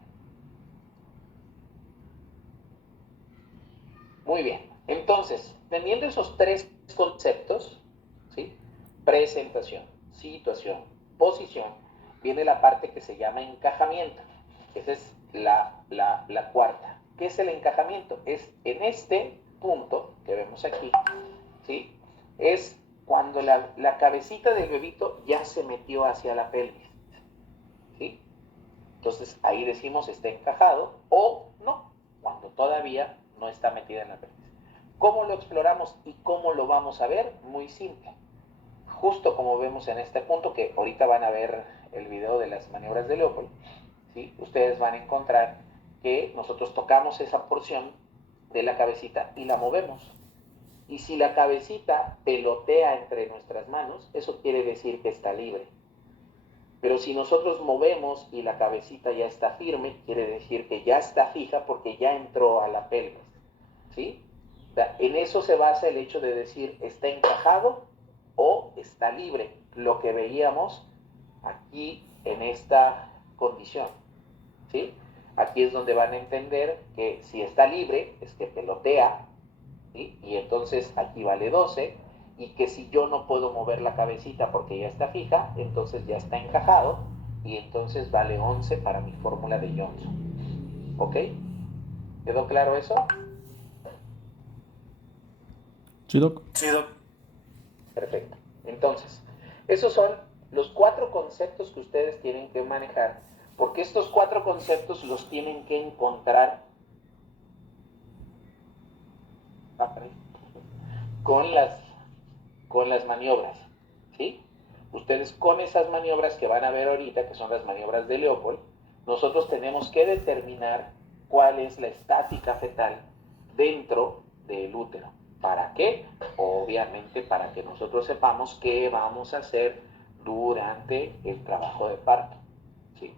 Muy bien. Entonces, teniendo esos 3 conceptos, ¿sí? Presentación, situación, posición, viene la parte que se llama encajamiento. Esa es la cuarta. ¿Qué es el encajamiento? Es en este punto que vemos aquí, ¿sí? Es cuando la cabecita del bebito ya se metió hacia la pelvis, ¿sí? Entonces ahí decimos está encajado o no, cuando todavía no está metida en la pelvis. ¿Cómo lo exploramos y cómo lo vamos a ver? Muy simple. Justo como vemos en este punto, que ahorita van a ver el video de las maniobras de Leopold, ¿sí? Ustedes van a encontrar que nosotros tocamos esa porción de la cabecita y la movemos. Y si la cabecita pelotea entre nuestras manos, eso quiere decir que está libre. Pero si nosotros movemos y la cabecita ya está firme, quiere decir que ya está fija porque ya entró a la pelvis, ¿sí? O sea, en eso se basa el hecho de decir está encajado o está libre, lo que veíamos aquí en esta condición, ¿sí? Aquí es donde van a entender que si está libre es que pelotea, ¿sí? Y entonces aquí vale 12, y que si yo no puedo mover la cabecita porque ya está fija, entonces ya está encajado, y entonces vale 11 para mi fórmula de Johnson. ¿Ok? ¿Quedó claro eso? ¿Sí, Doc? Sí, Doc. Perfecto. Entonces, esos son los 4 conceptos que ustedes tienen que manejar, porque estos 4 conceptos los tienen que encontrar con las, con las maniobras, ¿sí? Ustedes con esas maniobras que van a ver ahorita, que son las maniobras de Leopold, nosotros tenemos que determinar cuál es la estática fetal dentro del útero. ¿Para qué? Obviamente para que nosotros sepamos qué vamos a hacer durante el trabajo de parto, ¿sí?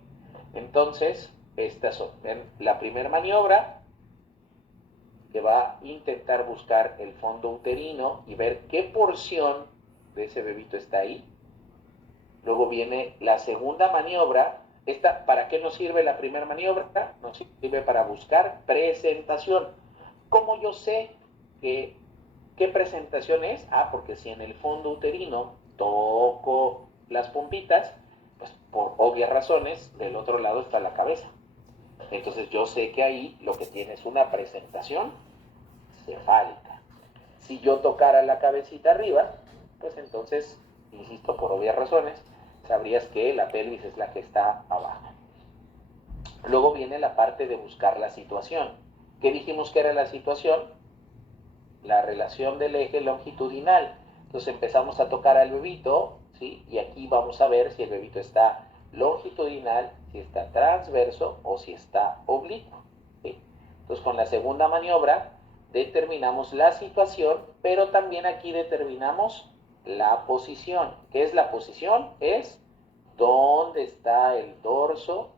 Entonces, estas son la primera maniobra, que va a intentar buscar el fondo uterino y ver qué porción de ese bebito está ahí. Luego viene la segunda maniobra. ¿Para qué nos sirve la primera maniobra? Nos sirve para buscar presentación. ¿Cómo yo sé qué presentación es? Porque si en el fondo uterino toco las pompitas, pues por obvias razones, del otro lado está la cabeza. Entonces yo sé que ahí lo que tiene es una presentación cefálica. Si yo tocara la cabecita arriba, pues entonces, insisto, por obvias razones, sabrías que la pelvis es la que está abajo. Luego viene la parte de buscar la situación. ¿Qué dijimos que era la situación? La relación del eje longitudinal. Entonces empezamos a tocar al bebito, ¿sí? Y aquí vamos a ver si el bebito está longitudinal, si está transverso o si está oblicuo, ¿sí? Entonces con la segunda maniobra determinamos la situación, pero también aquí determinamos la posición. ¿Qué es la posición? Es dónde está el dorso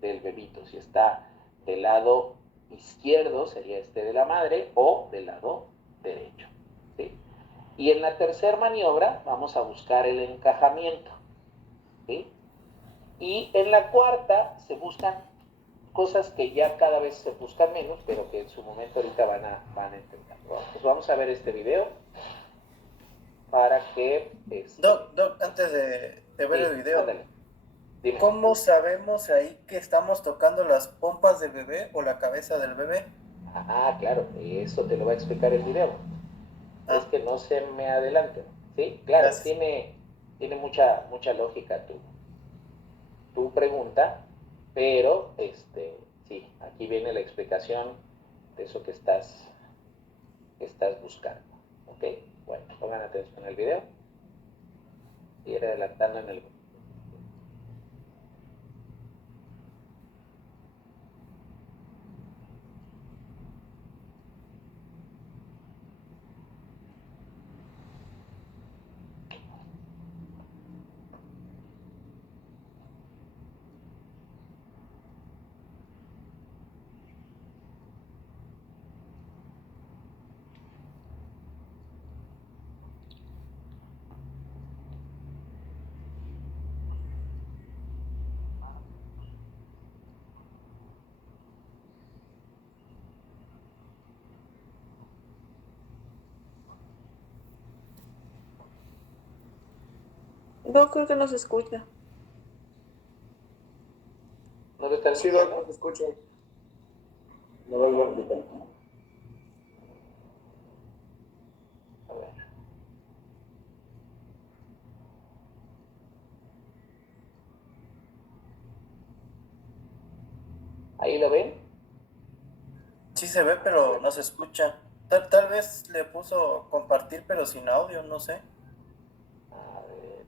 del bebito. Si está del lado izquierdo, sería este de la madre, o del lado derecho, ¿sí? Y en la tercera maniobra vamos a buscar el encajamiento, ¿sí? Y en la cuarta se buscan cosas que ya cada vez se buscan menos, pero que en su momento ahorita van a entender. Pues vamos a ver este video para que... Doc, antes de ver el video, ándale, dime. ¿cómo sabemos ahí que estamos tocando las pompas del bebé o la cabeza del bebé? Claro, eso te lo va a explicar el video. Es que no se me adelante, ¿sí? Claro, Gracias. tiene mucha lógica tu pregunta, pero sí, aquí viene la explicación de eso que estás buscando, ¿ok? Bueno, pongan atención al video y ir adelantando en el... No creo que no se escucha. ¿No lo están Sí, escuchando? Doc, te escucho. No lo vuelvo a explicar. A ver. ¿Ahí lo ven? Sí se ve, pero no se escucha. Tal vez le puso compartir, pero sin audio, no sé. A ver.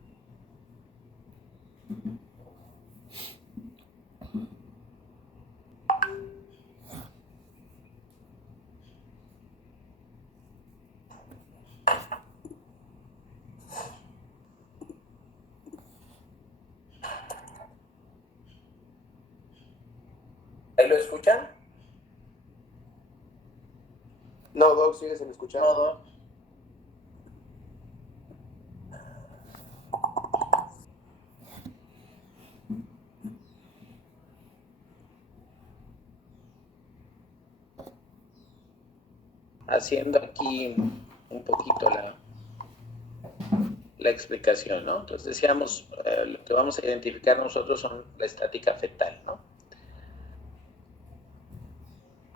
¿Ahí lo escuchan? No, Doc, sigue sin escuchar. No, Doc. Haciendo aquí un poquito la explicación, ¿no? Entonces decíamos, lo que vamos a identificar nosotros son la estática fetal, ¿no?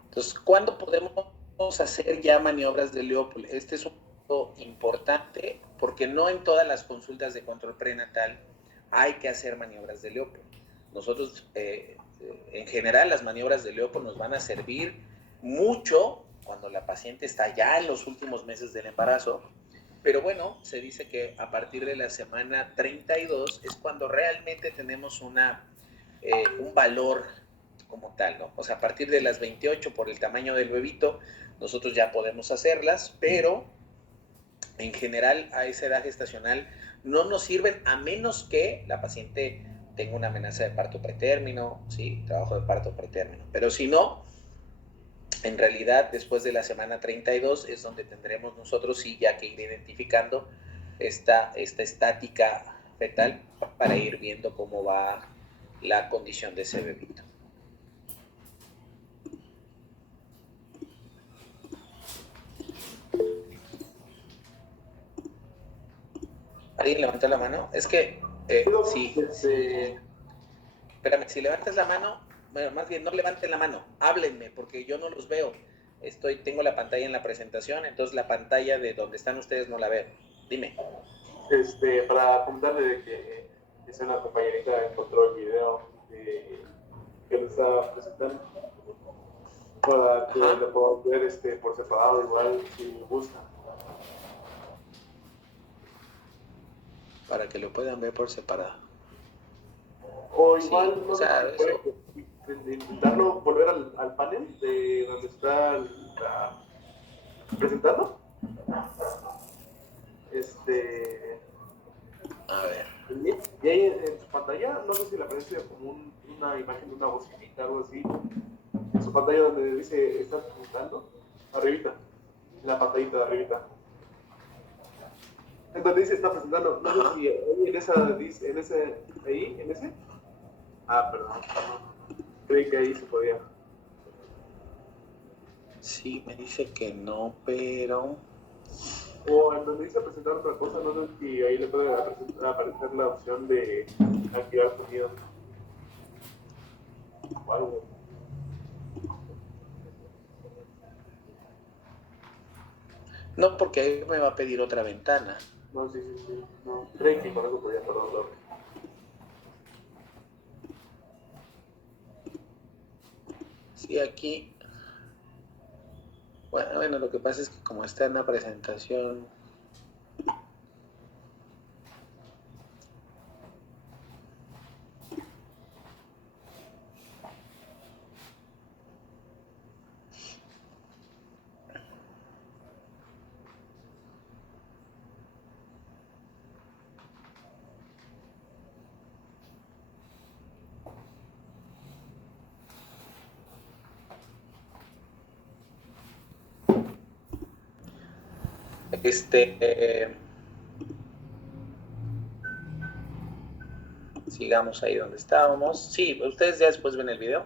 Entonces, ¿cuándo podemos hacer ya maniobras de Leopold? Este es un punto importante porque no en todas las consultas de control prenatal hay que hacer maniobras de Leopold. Nosotros, en general, las maniobras de Leopold nos van a servir mucho cuando la paciente está ya en los últimos meses del embarazo. Pero bueno, se dice que a partir de la semana 32 es cuando realmente tenemos un valor como tal, ¿no? O sea, a partir de las 28 por el tamaño del bebito, nosotros ya podemos hacerlas, pero en general a esa edad gestacional no nos sirven a menos que la paciente tenga una amenaza de parto pretérmino, ¿sí? Trabajo de parto pretérmino. Pero si no, en realidad después de la semana 32 es donde tendremos nosotros sí ya que ir identificando esta estática fetal para ir viendo cómo va la condición de ese bebito. ¿Alguien levantó la mano? Es que, sí. Espérame, si levantas la mano, bueno, más bien no levanten la mano, háblenme, porque yo no los veo. Tengo la pantalla en la presentación, entonces la pantalla de donde están ustedes no la veo. Dime. Para comentarle de que es una compañerita encontró el video que le estaba presentando para que lo puedan ver por separado igual si gusta. Para que lo puedan ver por separado. O igual, sí, no o sea, sé, puede intentarlo volver al panel de donde está presentando. A ver. Y ahí en su pantalla, no sé si le aparece como una imagen de una bocinita, algo así. En su pantalla donde dice, ¿estás presentando? Arribita, en la pantallita de arribita. Entonces dice, está presentando. No sé si en ese. Ah, perdón. Creí que ahí se podía. Sí, me dice que no, pero... O en donde dice presentar otra cosa, no sé si ahí le puede aparecer la opción de activar sonido. O algo. No, porque ahí me va a pedir otra ventana. No, sí. No, creí que con eso podía, perdón. Sí, aquí... Bueno, lo que pasa es que como está en la presentación... sigamos ahí donde estábamos. Sí, ustedes ya después ven el video.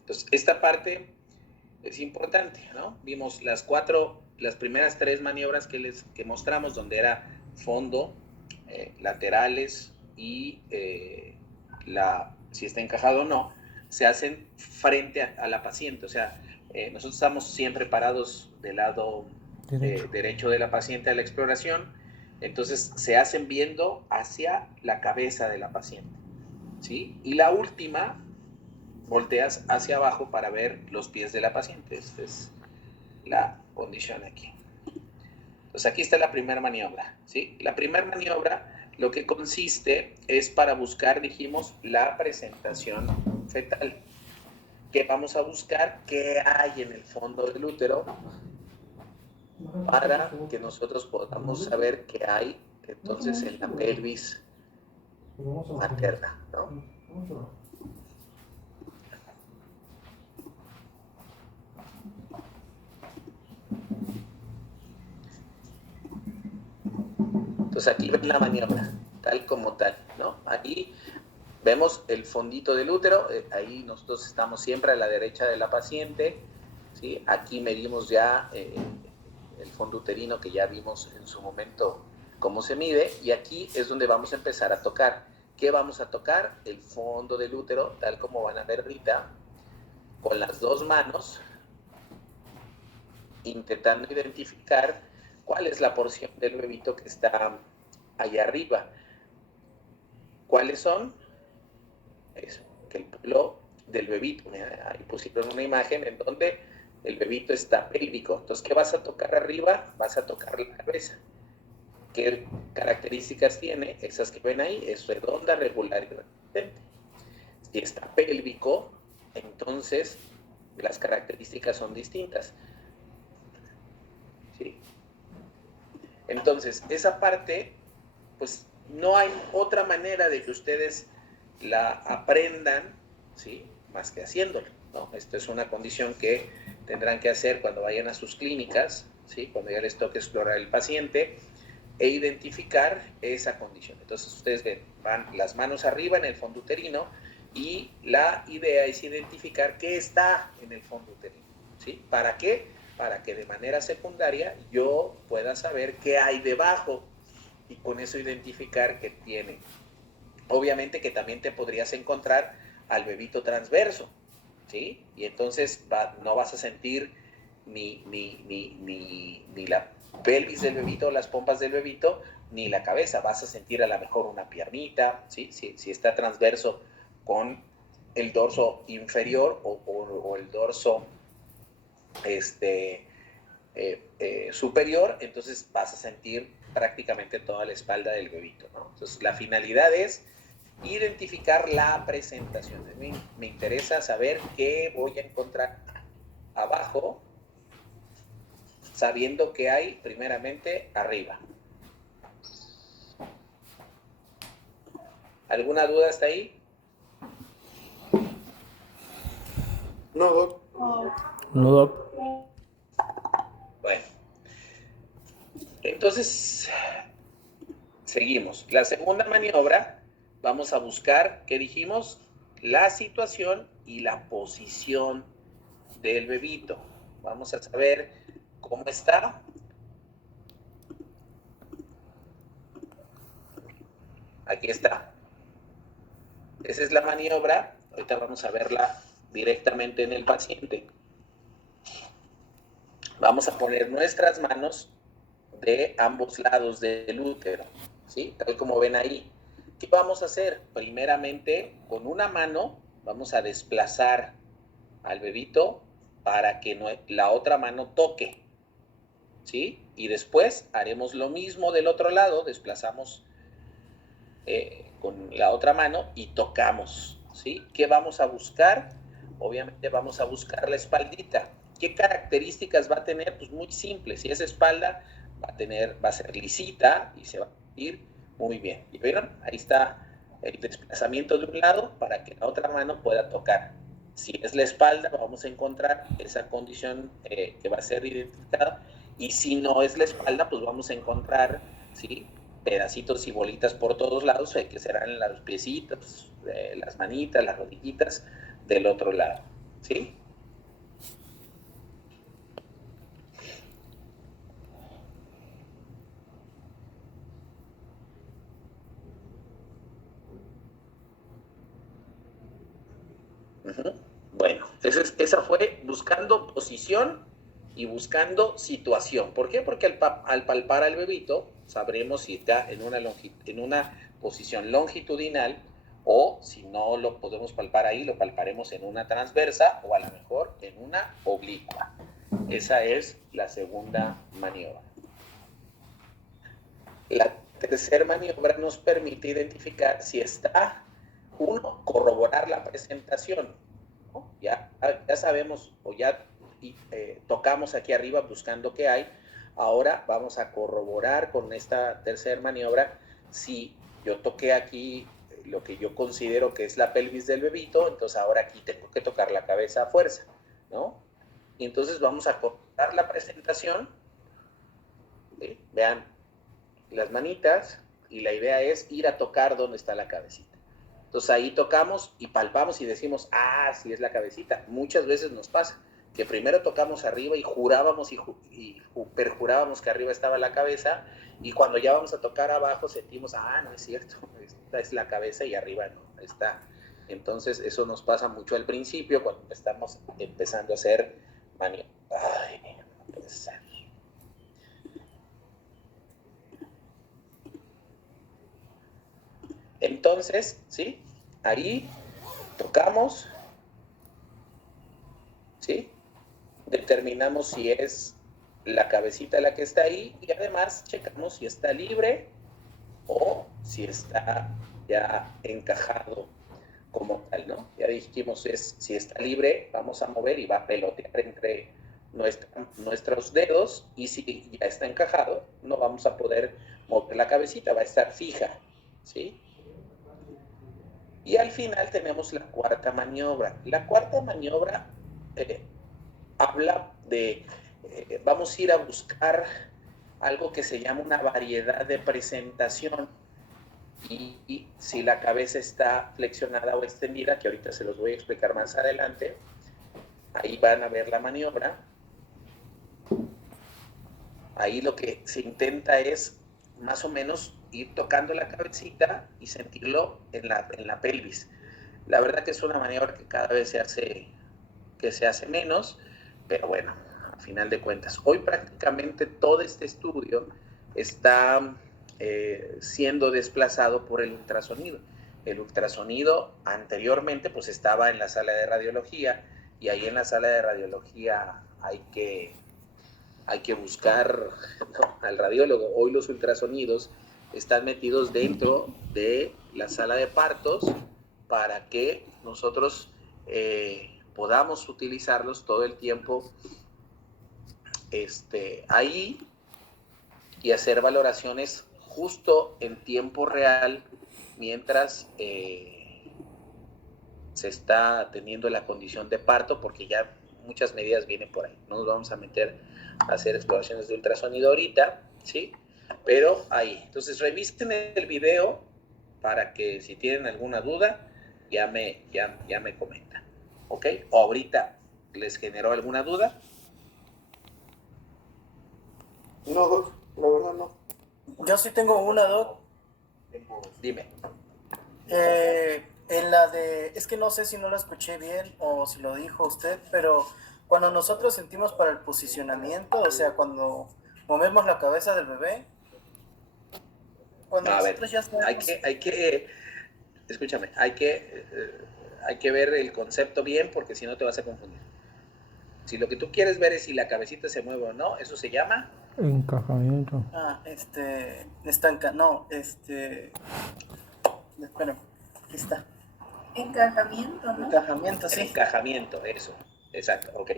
Entonces, esta parte es importante, ¿no? Vimos las primeras 3 maniobras que mostramos, donde era fondo, laterales y si está encajado o no, se hacen frente a la paciente. O sea, nosotros estamos siempre parados del lado derecho de la paciente a la exploración, entonces se hacen viendo hacia la cabeza de la paciente, ¿sí? Y la última, volteas hacia abajo para ver los pies de la paciente. Esta es la condición aquí. Entonces aquí está la primera maniobra, ¿sí? La primera maniobra lo que consiste es para buscar, dijimos, la presentación fetal. Que vamos a buscar qué hay en el fondo del útero para que nosotros podamos saber qué hay entonces en la pelvis materna, ¿no? Entonces aquí ven la maniobra, tal como tal, ¿no? Aquí vemos el fondito del útero, ahí nosotros estamos siempre a la derecha de la paciente, ¿sí? Aquí medimos ya el fondo uterino que ya vimos en su momento cómo se mide, y aquí es donde vamos a empezar a tocar. ¿Qué vamos a tocar? El fondo del útero, tal como van a ver ahorita, con las dos manos, intentando identificar cuál es la porción del bebito que está allá arriba. ¿Cuáles son? Es que el pelo del bebito, mira, ahí pusieron una imagen en donde el bebito está pélvico. Entonces, ¿qué vas a tocar arriba? Vas a tocar la cabeza. ¿Qué características tiene? Esas que ven ahí, es redonda, regular y resistente. Si está pélvico, entonces las características son distintas. ¿Sí? Entonces, esa parte, pues no hay otra manera de que ustedes la aprendan, ¿sí? Más que haciéndolo, ¿no? Esto es una condición que tendrán que hacer cuando vayan a sus clínicas, ¿sí? Cuando ya les toque explorar el paciente e identificar esa condición. Entonces ustedes ven, van las manos arriba en el fondo uterino y la idea es identificar qué está en el fondo uterino, ¿sí? ¿Para qué? Para que de manera secundaria yo pueda saber qué hay debajo y con eso identificar qué tiene. Obviamente que también te podrías encontrar al bebito transverso, ¿sí? Y entonces no vas a sentir ni la pelvis del bebito, las pompas del bebito, ni la cabeza. Vas a sentir a lo mejor una piernita, ¿sí? Si está transverso con el dorso inferior o el dorso superior, entonces vas a sentir prácticamente toda la espalda del bebito, ¿no? Entonces la finalidad es identificar la presentación. A mí me interesa saber qué voy a encontrar abajo, sabiendo que hay primeramente arriba. ¿Alguna duda hasta ahí? No, Doc. No, Doc. Bueno, entonces seguimos. La segunda maniobra, vamos a buscar, ¿qué dijimos? La situación y la posición del bebito. Vamos a saber cómo está. Aquí está. Esa es la maniobra. Ahorita vamos a verla directamente en el paciente. Vamos a poner nuestras manos de ambos lados del útero, ¿sí? Tal como ven ahí. ¿Qué vamos a hacer? Primeramente, con una mano vamos a desplazar al bebito para que la otra mano toque, ¿sí? Y después haremos lo mismo del otro lado, desplazamos con la otra mano y tocamos, ¿sí? ¿Qué vamos a buscar? Obviamente vamos a buscar la espaldita. ¿Qué características va a tener? Pues muy simple. Si es espalda, va a ser lisita y se va a ir muy bien. ¿Y vieron? Ahí está el desplazamiento de un lado para que la otra mano pueda tocar. Si es la espalda, vamos a encontrar esa condición que va a ser identificada. Y si no es la espalda, pues vamos a encontrar, ¿sí? Pedacitos y bolitas por todos lados, que serán los piecitos, las manitas, las rodillitas del otro lado, ¿sí? Bueno, esa fue buscando posición y buscando situación. ¿Por qué? Porque al palpar al bebito sabremos si está en una posición longitudinal o si no lo podemos palpar ahí, lo palparemos en una transversa o a lo mejor en una oblicua. Esa es la segunda maniobra. La tercera maniobra nos permite identificar si está, uno, corroborar la presentación, ¿no? Ya sabemos o ya tocamos aquí arriba buscando qué hay. Ahora vamos a corroborar con esta tercera maniobra si yo toqué aquí lo que yo considero que es la pelvis del bebito, entonces ahora aquí tengo que tocar la cabeza a fuerza, ¿no? Y entonces vamos a cortar la presentación, ¿sí? Vean las manitas, y la idea es ir a tocar donde está la cabecita. Entonces ahí tocamos y palpamos y decimos, ah, sí es la cabecita. Muchas veces nos pasa que primero tocamos arriba y jurábamos y perjurábamos que arriba estaba la cabeza, y cuando ya vamos a tocar abajo sentimos, ah, no es cierto, esta es la cabeza y arriba no está. Entonces eso nos pasa mucho al principio cuando estamos empezando a hacer maniobras. Ay, no puede ser. Entonces, ¿sí? Ahí tocamos, ¿sí? Determinamos si es la cabecita la que está ahí, y además checamos si está libre o si está ya encajado como tal, ¿no? Ya dijimos, si está libre, vamos a mover y va a pelotear entre nuestros dedos, y si ya está encajado, no vamos a poder mover la cabecita, va a estar fija, ¿sí? Y al final tenemos la cuarta maniobra. La cuarta maniobra habla de, vamos a ir a buscar algo que se llama una variedad de presentación. Y si la cabeza está flexionada o extendida, que ahorita se los voy a explicar más adelante, ahí van a ver la maniobra. Ahí lo que se intenta es más o menos ir tocando la cabecita y sentirlo en la pelvis. La verdad que es una maniobra que cada vez se hace menos, pero bueno, a final de cuentas, hoy prácticamente todo este estudio está siendo desplazado por el ultrasonido. El ultrasonido anteriormente pues estaba en la sala de radiología, y ahí en la sala de radiología hay que buscar, ¿no?, al radiólogo. Hoy los ultrasonidos están metidos dentro de la sala de partos para que nosotros podamos utilizarlos todo el tiempo ahí, y hacer valoraciones justo en tiempo real mientras se está teniendo la condición de parto, porque ya muchas medidas vienen por ahí. No nos vamos a meter a hacer exploraciones de ultrasonido ahorita, ¿sí? Pero ahí. Entonces revisen el video para que si tienen alguna duda ya me comentan, ¿ok? O ahorita les generó alguna duda. No, Doc, la verdad no. Yo sí tengo una, Doc. Dime. En la de, es que no sé si no lo escuché bien o si lo dijo usted, pero cuando nosotros sentimos para el posicionamiento, o sea, cuando movemos la cabeza del bebé, cuando nosotros ya sabemos... Escúchame, hay que ver el concepto bien, porque si no te vas a confundir. Si lo que tú quieres ver es si la cabecita se mueve o no, eso se llama encajamiento. Espera, aquí está. Encajamiento, ¿no? Encajamiento, sí. Encajamiento, eso. Exacto, ok,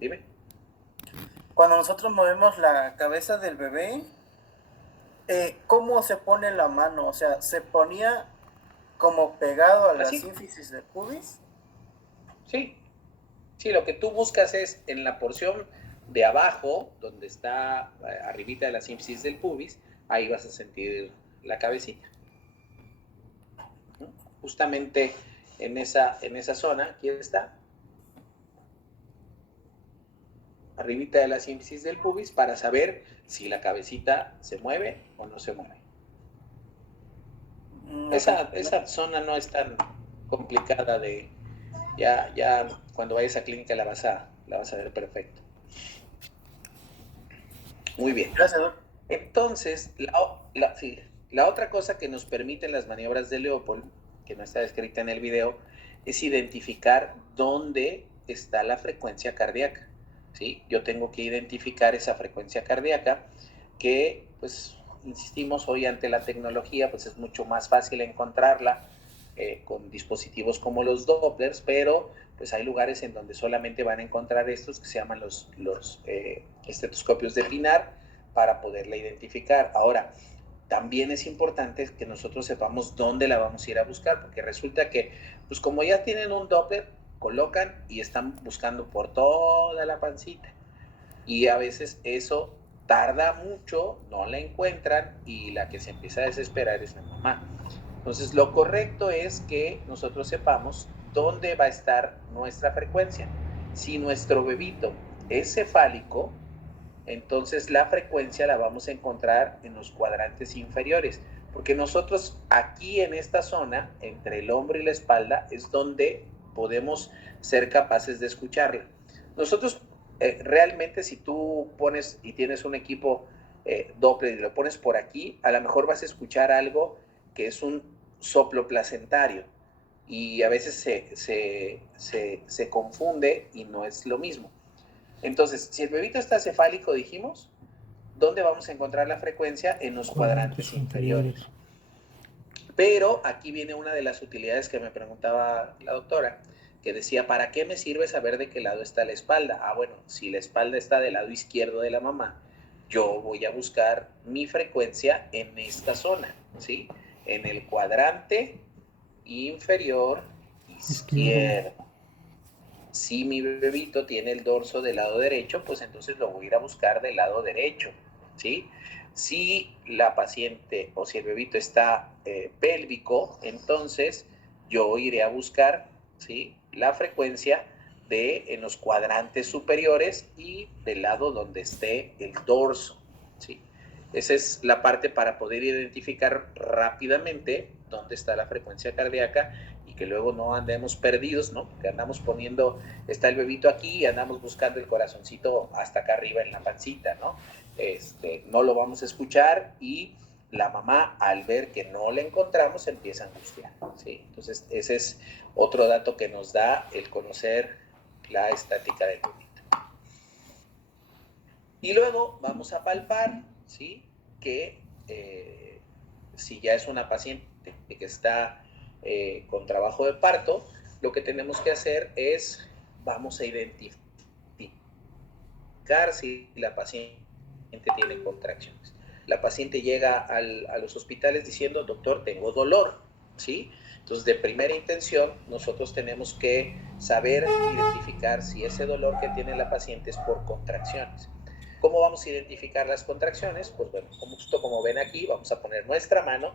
dime. Cuando nosotros movemos la cabeza del bebé, ¿cómo se pone la mano? O sea, ¿se ponía como pegado a la sínfisis del pubis? Sí, lo que tú buscas es en la porción de abajo, donde está arribita de la sínfisis del pubis, ahí vas a sentir la cabecita. Justamente en esa zona, aquí está, arribita de la sínfisis del pubis, para saber si la cabecita se mueve o no se mueve. Esa zona no es tan complicada de... Ya cuando vayas a clínica la vas a ver perfecto. Muy bien. Gracias, Doc. Entonces, la otra cosa que nos permiten las maniobras de Leopold, que no está descrita en el video, es identificar dónde está la frecuencia cardíaca, ¿sí? Yo tengo que identificar esa frecuencia cardíaca, que, pues, insistimos, hoy ante la tecnología, pues es mucho más fácil encontrarla con dispositivos como los Dopplers, pero pues hay lugares en donde solamente van a encontrar estos que se llaman los estetoscopios de Pinar, para poderla identificar. Ahora, también es importante que nosotros sepamos dónde la vamos a ir a buscar, porque resulta que, pues como ya tienen un Doppler, colocan y están buscando por toda la pancita. Y a veces eso tarda mucho, no la encuentran y la que se empieza a desesperar es la mamá. Entonces, lo correcto es que nosotros sepamos dónde va a estar nuestra frecuencia. Si nuestro bebito es cefálico, entonces la frecuencia la vamos a encontrar en los cuadrantes inferiores, porque nosotros aquí en esta zona, entre el hombro y la espalda, es donde podemos ser capaces de escucharla. Nosotros realmente, si tú pones y tienes un equipo Doppler y lo pones por aquí, a lo mejor vas a escuchar algo que es un soplo placentario y a veces se confunde y no es lo mismo. Entonces, si el bebito está cefálico, dijimos, ¿dónde vamos a encontrar la frecuencia? En los cuadrantes inferiores. Pero aquí viene una de las utilidades que me preguntaba la doctora, que decía, ¿para qué me sirve saber de qué lado está la espalda? Ah, bueno, si la espalda está del lado izquierdo de la mamá, yo voy a buscar mi frecuencia en esta zona, ¿sí? En el cuadrante inferior izquierdo. Si mi bebito tiene el dorso del lado derecho, pues entonces lo voy a ir a buscar del lado derecho, ¿sí? Si la paciente o si el bebito está pélvico, entonces yo iré a buscar, ¿sí?, la frecuencia en los cuadrantes superiores y del lado donde esté el dorso, ¿sí? Esa es la parte para poder identificar rápidamente dónde está la frecuencia cardíaca y que luego no andemos perdidos, ¿no? Porque andamos poniendo, está el bebito aquí y andamos buscando el corazoncito hasta acá arriba en la pancita, ¿no? No lo vamos a escuchar y la mamá, al ver que no la encontramos, empieza a angustiar, ¿sí? Entonces, ese es otro dato que nos da el conocer la estática del bebito. Y luego vamos a palpar, ¿sí?, que si ya es una paciente que está con trabajo de parto, lo que tenemos que hacer es, vamos a identificar si la paciente tiene contracciones. La paciente llega a los hospitales diciendo, doctor, tengo dolor, ¿sí? Entonces, de primera intención, nosotros tenemos que saber identificar si ese dolor que tiene la paciente es por contracciones. ¿Cómo vamos a identificar las contracciones? Pues bueno, justo como ven aquí, vamos a poner nuestra mano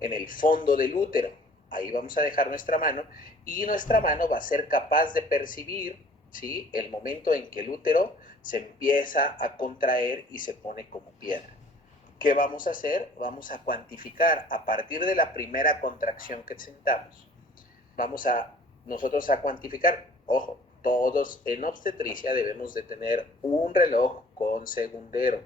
en el fondo del útero. Ahí vamos a dejar nuestra mano y nuestra mano va a ser capaz de percibir, ¿sí?, el momento en que el útero se empieza a contraer y se pone como piedra. ¿Qué vamos a hacer? Vamos a cuantificar a partir de la primera contracción que sentamos. Vamos a nosotros a cuantificar, ojo, todos en obstetricia debemos de tener un reloj con segundero.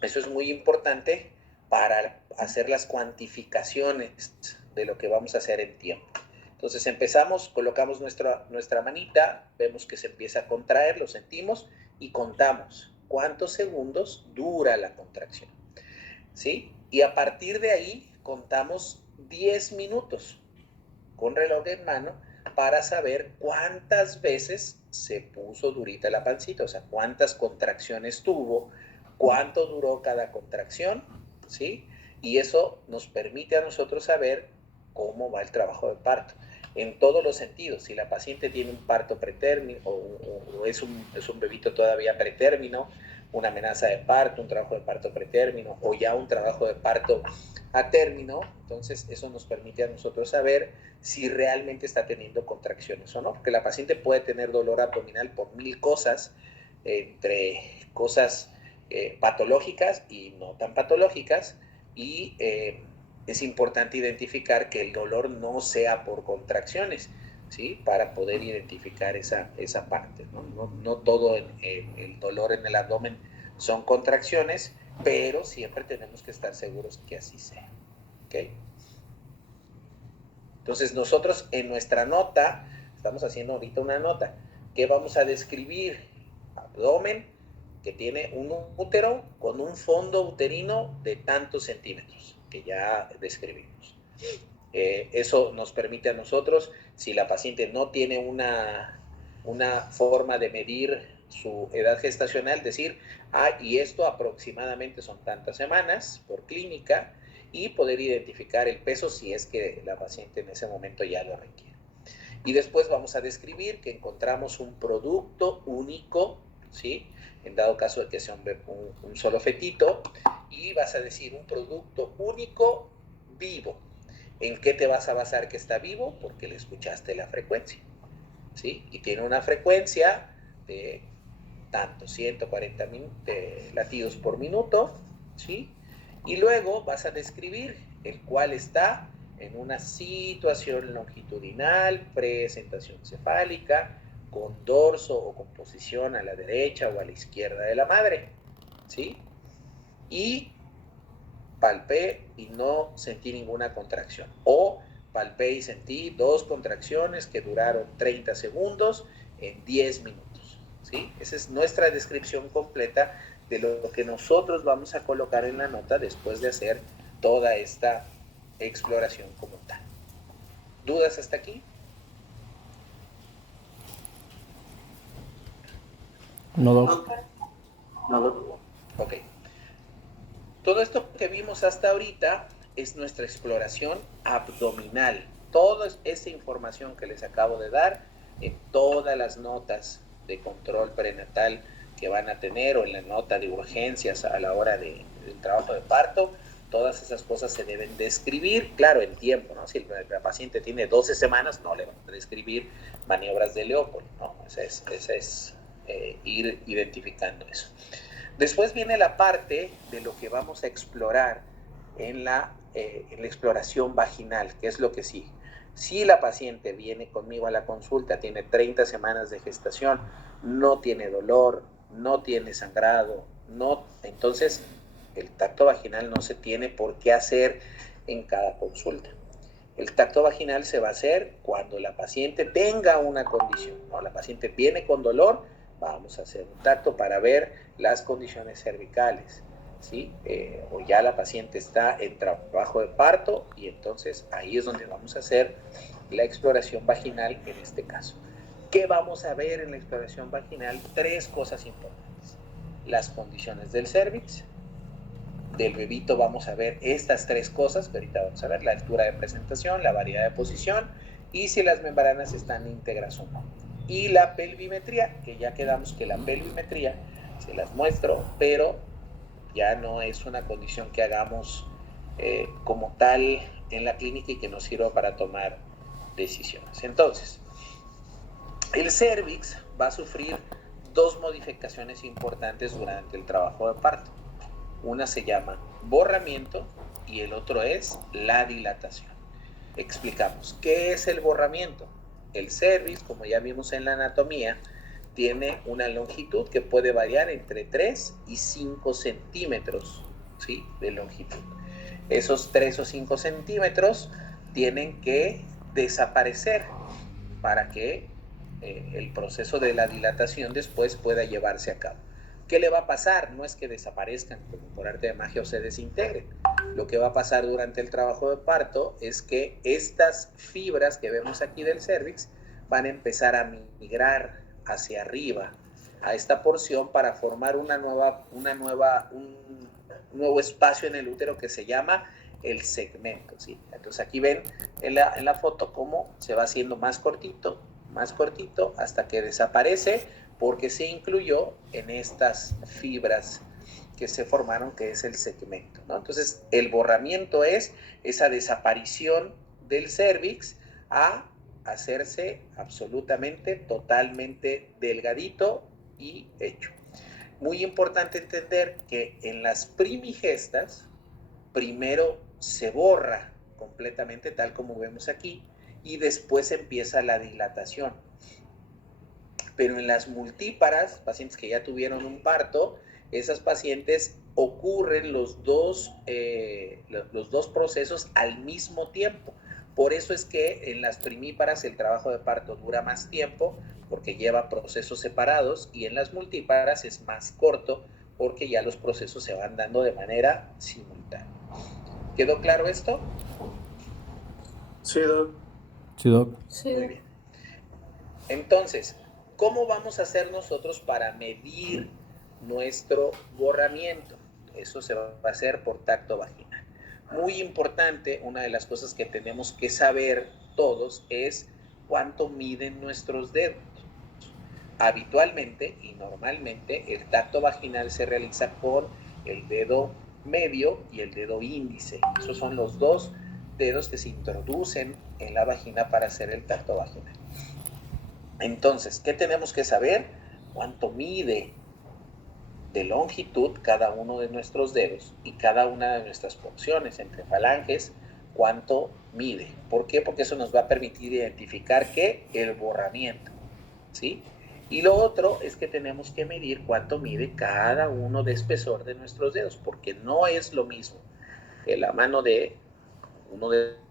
Eso es muy importante para hacer las cuantificaciones de lo que vamos a hacer en tiempo. Entonces empezamos, colocamos nuestra manita, vemos que se empieza a contraer, lo sentimos y contamos cuántos segundos dura la contracción, ¿sí? Y a partir de ahí contamos 10 minutos con reloj en mano para saber cuántas veces se puso durita la pancita, o sea, cuántas contracciones tuvo, cuánto duró cada contracción, ¿sí? Y eso nos permite a nosotros saber cómo va el trabajo de parto, en todos los sentidos. Si la paciente tiene un parto pretérmino o es un bebito todavía pretérmino, una amenaza de parto, un trabajo de parto pretérmino o ya un trabajo de parto a término, entonces eso nos permite a nosotros saber si realmente está teniendo contracciones o no, porque la paciente puede tener dolor abdominal por 1000 cosas, entre cosas patológicas y no tan patológicas, y es importante identificar que el dolor no sea por contracciones, ¿sí?, para poder identificar esa parte, ¿no? No todo el dolor en el abdomen son contracciones, pero siempre tenemos que estar seguros que así sea, ¿ok? Entonces nosotros en nuestra nota, estamos haciendo ahorita una nota, que vamos a describir abdomen que tiene un útero con un fondo uterino de tantos centímetros, que ya describimos. Eso nos permite a nosotros, si la paciente no tiene una forma de medir su edad gestacional, decir, y esto aproximadamente son tantas semanas por clínica, y poder identificar el peso si es que la paciente en ese momento ya lo requiere. Y después vamos a describir que encontramos un producto único, ¿sí? En dado caso de que sea un solo fetito, y vas a decir un producto único vivo. ¿En qué te vas a basar que está vivo? Porque le escuchaste la frecuencia, ¿sí? Y tiene una frecuencia de tanto, 140 latidos por minuto, ¿sí? Y luego vas a describir el cual está en una situación longitudinal, presentación cefálica, con dorso o con posición a la derecha o a la izquierda de la madre, ¿sí? Y palpé y no sentí ninguna contracción. O palpé y sentí 2 contracciones que duraron 30 segundos en 10 minutos, ¿sí? Esa es nuestra descripción completa de lo que nosotros vamos a colocar en la nota después de hacer toda esta exploración como tal. ¿Dudas hasta aquí? No, doc. Ok. Todo esto que vimos hasta ahorita es nuestra exploración abdominal. Toda esa información que les acabo de dar en todas las notas de control prenatal que van a tener o en la nota de urgencias a la hora del trabajo de parto, todas esas cosas se deben describir, claro, en tiempo, ¿no? Si la paciente tiene 12 semanas, no le van a describir maniobras de Leopold, ¿no? Esa es ir identificando eso. Después viene la parte de lo que vamos a explorar en la exploración vaginal, que es lo que sigue. Si la paciente viene conmigo a la consulta, tiene 30 semanas de gestación, no tiene dolor, no tiene sangrado, entonces el tacto vaginal no se tiene por qué hacer en cada consulta. El tacto vaginal se va a hacer cuando la paciente tenga una condición, ¿no? La paciente viene con dolor, vamos a hacer un tacto para ver las condiciones cervicales, ¿sí? O ya la paciente está en trabajo de parto y entonces ahí es donde vamos a hacer la exploración vaginal en este caso. ¿Qué vamos a ver en la exploración vaginal? 3 cosas importantes. Las condiciones del cervix, del bebito vamos a ver estas 3 cosas que ahorita vamos a ver, la altura de presentación, la variedad de posición y si las membranas están íntegras o no. Y la pelvimetría, que ya quedamos que la pelvimetría se las muestro, pero ya no es una condición que hagamos como tal en la clínica y que nos sirva para tomar decisiones. Entonces, el cervix va a sufrir 2 modificaciones importantes durante el trabajo de parto. Una se llama borramiento y el otro es la dilatación. Explicamos, ¿qué es el borramiento? El cervix, como ya vimos en la anatomía, tiene una longitud que puede variar entre 3 y 5 centímetros, ¿sí? De longitud. Esos 3 o 5 centímetros tienen que desaparecer para que el proceso de la dilatación después pueda llevarse a cabo. ¿Qué le va a pasar? No es que desaparezcan como por arte de magia o se desintegren. Lo que va a pasar durante el trabajo de parto es que estas fibras que vemos aquí del cervix van a empezar a migrar hacia arriba a esta porción para formar un nuevo espacio en el útero que se llama el segmento, ¿sí? Entonces aquí ven en la foto cómo se va haciendo más cortito hasta que desaparece porque se incluyó en estas fibras que se formaron, que es el segmento, ¿no? Entonces, el borramiento es esa desaparición del cervix a hacerse absolutamente, totalmente delgadito y hecho. Muy importante entender que en las primigestas, primero se borra completamente, tal como vemos aquí, y después empieza la dilatación. Pero en las multíparas, pacientes que ya tuvieron un parto, esas pacientes ocurren los dos procesos al mismo tiempo. Por eso es que en las primíparas el trabajo de parto dura más tiempo porque lleva procesos separados y en las multíparas es más corto porque ya los procesos se van dando de manera simultánea. ¿Quedó claro esto? Sí, doc. Sí, doc. Sí. Muy bien. Entonces, ¿Cómo vamos a hacer nosotros para medir nuestro borramiento? Eso se va a hacer por tacto vaginal. Muy importante, una de las cosas que tenemos que saber todos es cuánto miden nuestros dedos. Habitualmente y normalmente el tacto vaginal se realiza con el dedo medio y el dedo índice. Esos son los dos dedos que se introducen en la vagina para hacer el tacto vaginal. Entonces, ¿qué tenemos que saber? Cuánto mide de longitud cada uno de nuestros dedos y cada una de nuestras porciones entre falanges, cuánto mide. ¿Por qué? Porque eso nos va a permitir identificar ¿qué? El borramiento, ¿sí? Y lo otro es que tenemos que medir cuánto mide cada uno de espesor de nuestros dedos, porque no es lo mismo que la mano de uno de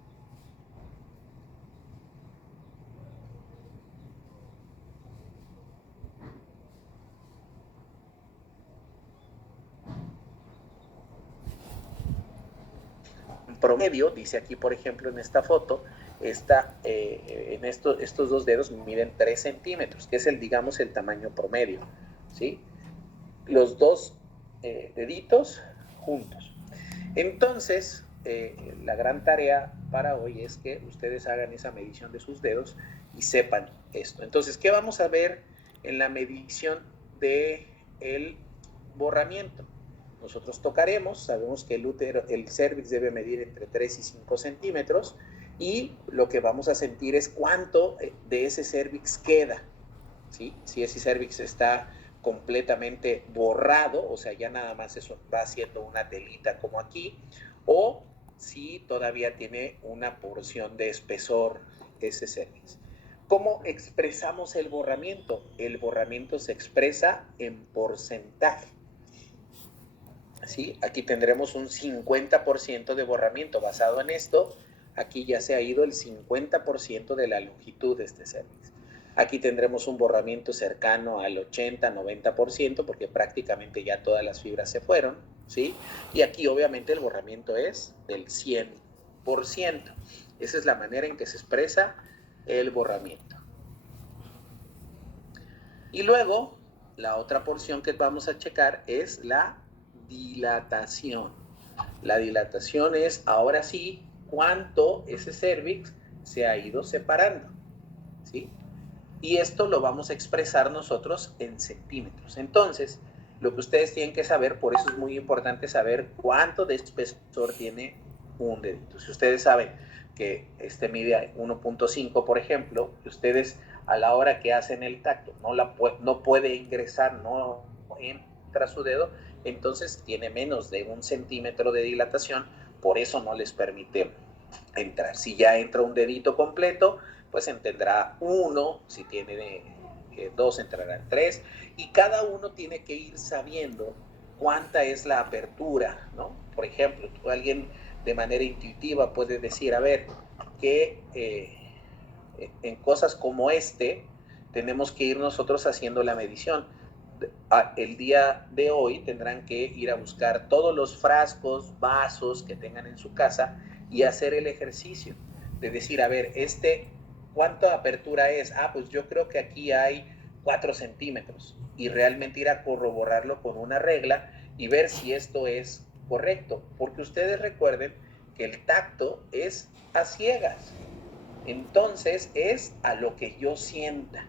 promedio, dice aquí por ejemplo en esta foto, estos dos dedos miden 3 centímetros, que es digamos, el tamaño promedio, ¿sí? Los dos deditos juntos. Entonces, la gran tarea para hoy es que ustedes hagan esa medición de sus dedos y sepan esto. Entonces, ¿qué vamos a ver en la medición del borramiento? Nosotros tocaremos, sabemos que el cervix debe medir entre 3 y 5 centímetros y lo que vamos a sentir es cuánto de ese cervix queda, ¿sí? Si ese cervix está completamente borrado, o sea, ya nada más eso va haciendo una telita como aquí, o si todavía tiene una porción de espesor ese cervix. ¿Cómo expresamos el borramiento? El borramiento se expresa en porcentaje. ¿Sí? Aquí tendremos un 50% de borramiento. Basado en esto, aquí ya se ha ido el 50% de la longitud de este cervix. Aquí tendremos un borramiento cercano al 80-90% porque prácticamente ya todas las fibras se fueron, ¿sí? Y aquí obviamente el borramiento es del 100%. Esa es la manera en que se expresa el borramiento. Y luego, la otra porción que vamos a checar es la dilatación. La dilatación es, ahora sí, cuánto ese cervix se ha ido separando, ¿sí? Y esto lo vamos a expresar nosotros en centímetros. Entonces, lo que ustedes tienen que saber, por eso es muy importante saber cuánto de espesor tiene un dedito. Si ustedes saben que este mide 1.5, por ejemplo, ustedes a la hora que hacen el tacto no puede ingresar, no entra su dedo, entonces tiene menos de 1 centímetro de dilatación, por eso no les permite entrar. Si ya entra un dedito completo, pues tendrá 1, si tiene 2 entrarán 3, y cada uno tiene que ir sabiendo cuánta es la apertura, ¿no? Por ejemplo, alguien de manera intuitiva puede decir, a ver, que en cosas como tenemos que ir nosotros haciendo la medición. El día de hoy tendrán que ir a buscar todos los frascos, vasos que tengan en su casa y hacer el ejercicio de decir, a ver, ¿cuánta apertura es? Pues yo creo que aquí hay 4 centímetros y realmente ir a corroborarlo con una regla y ver si esto es correcto, porque ustedes recuerden que el tacto es a ciegas, entonces es a lo que yo sienta.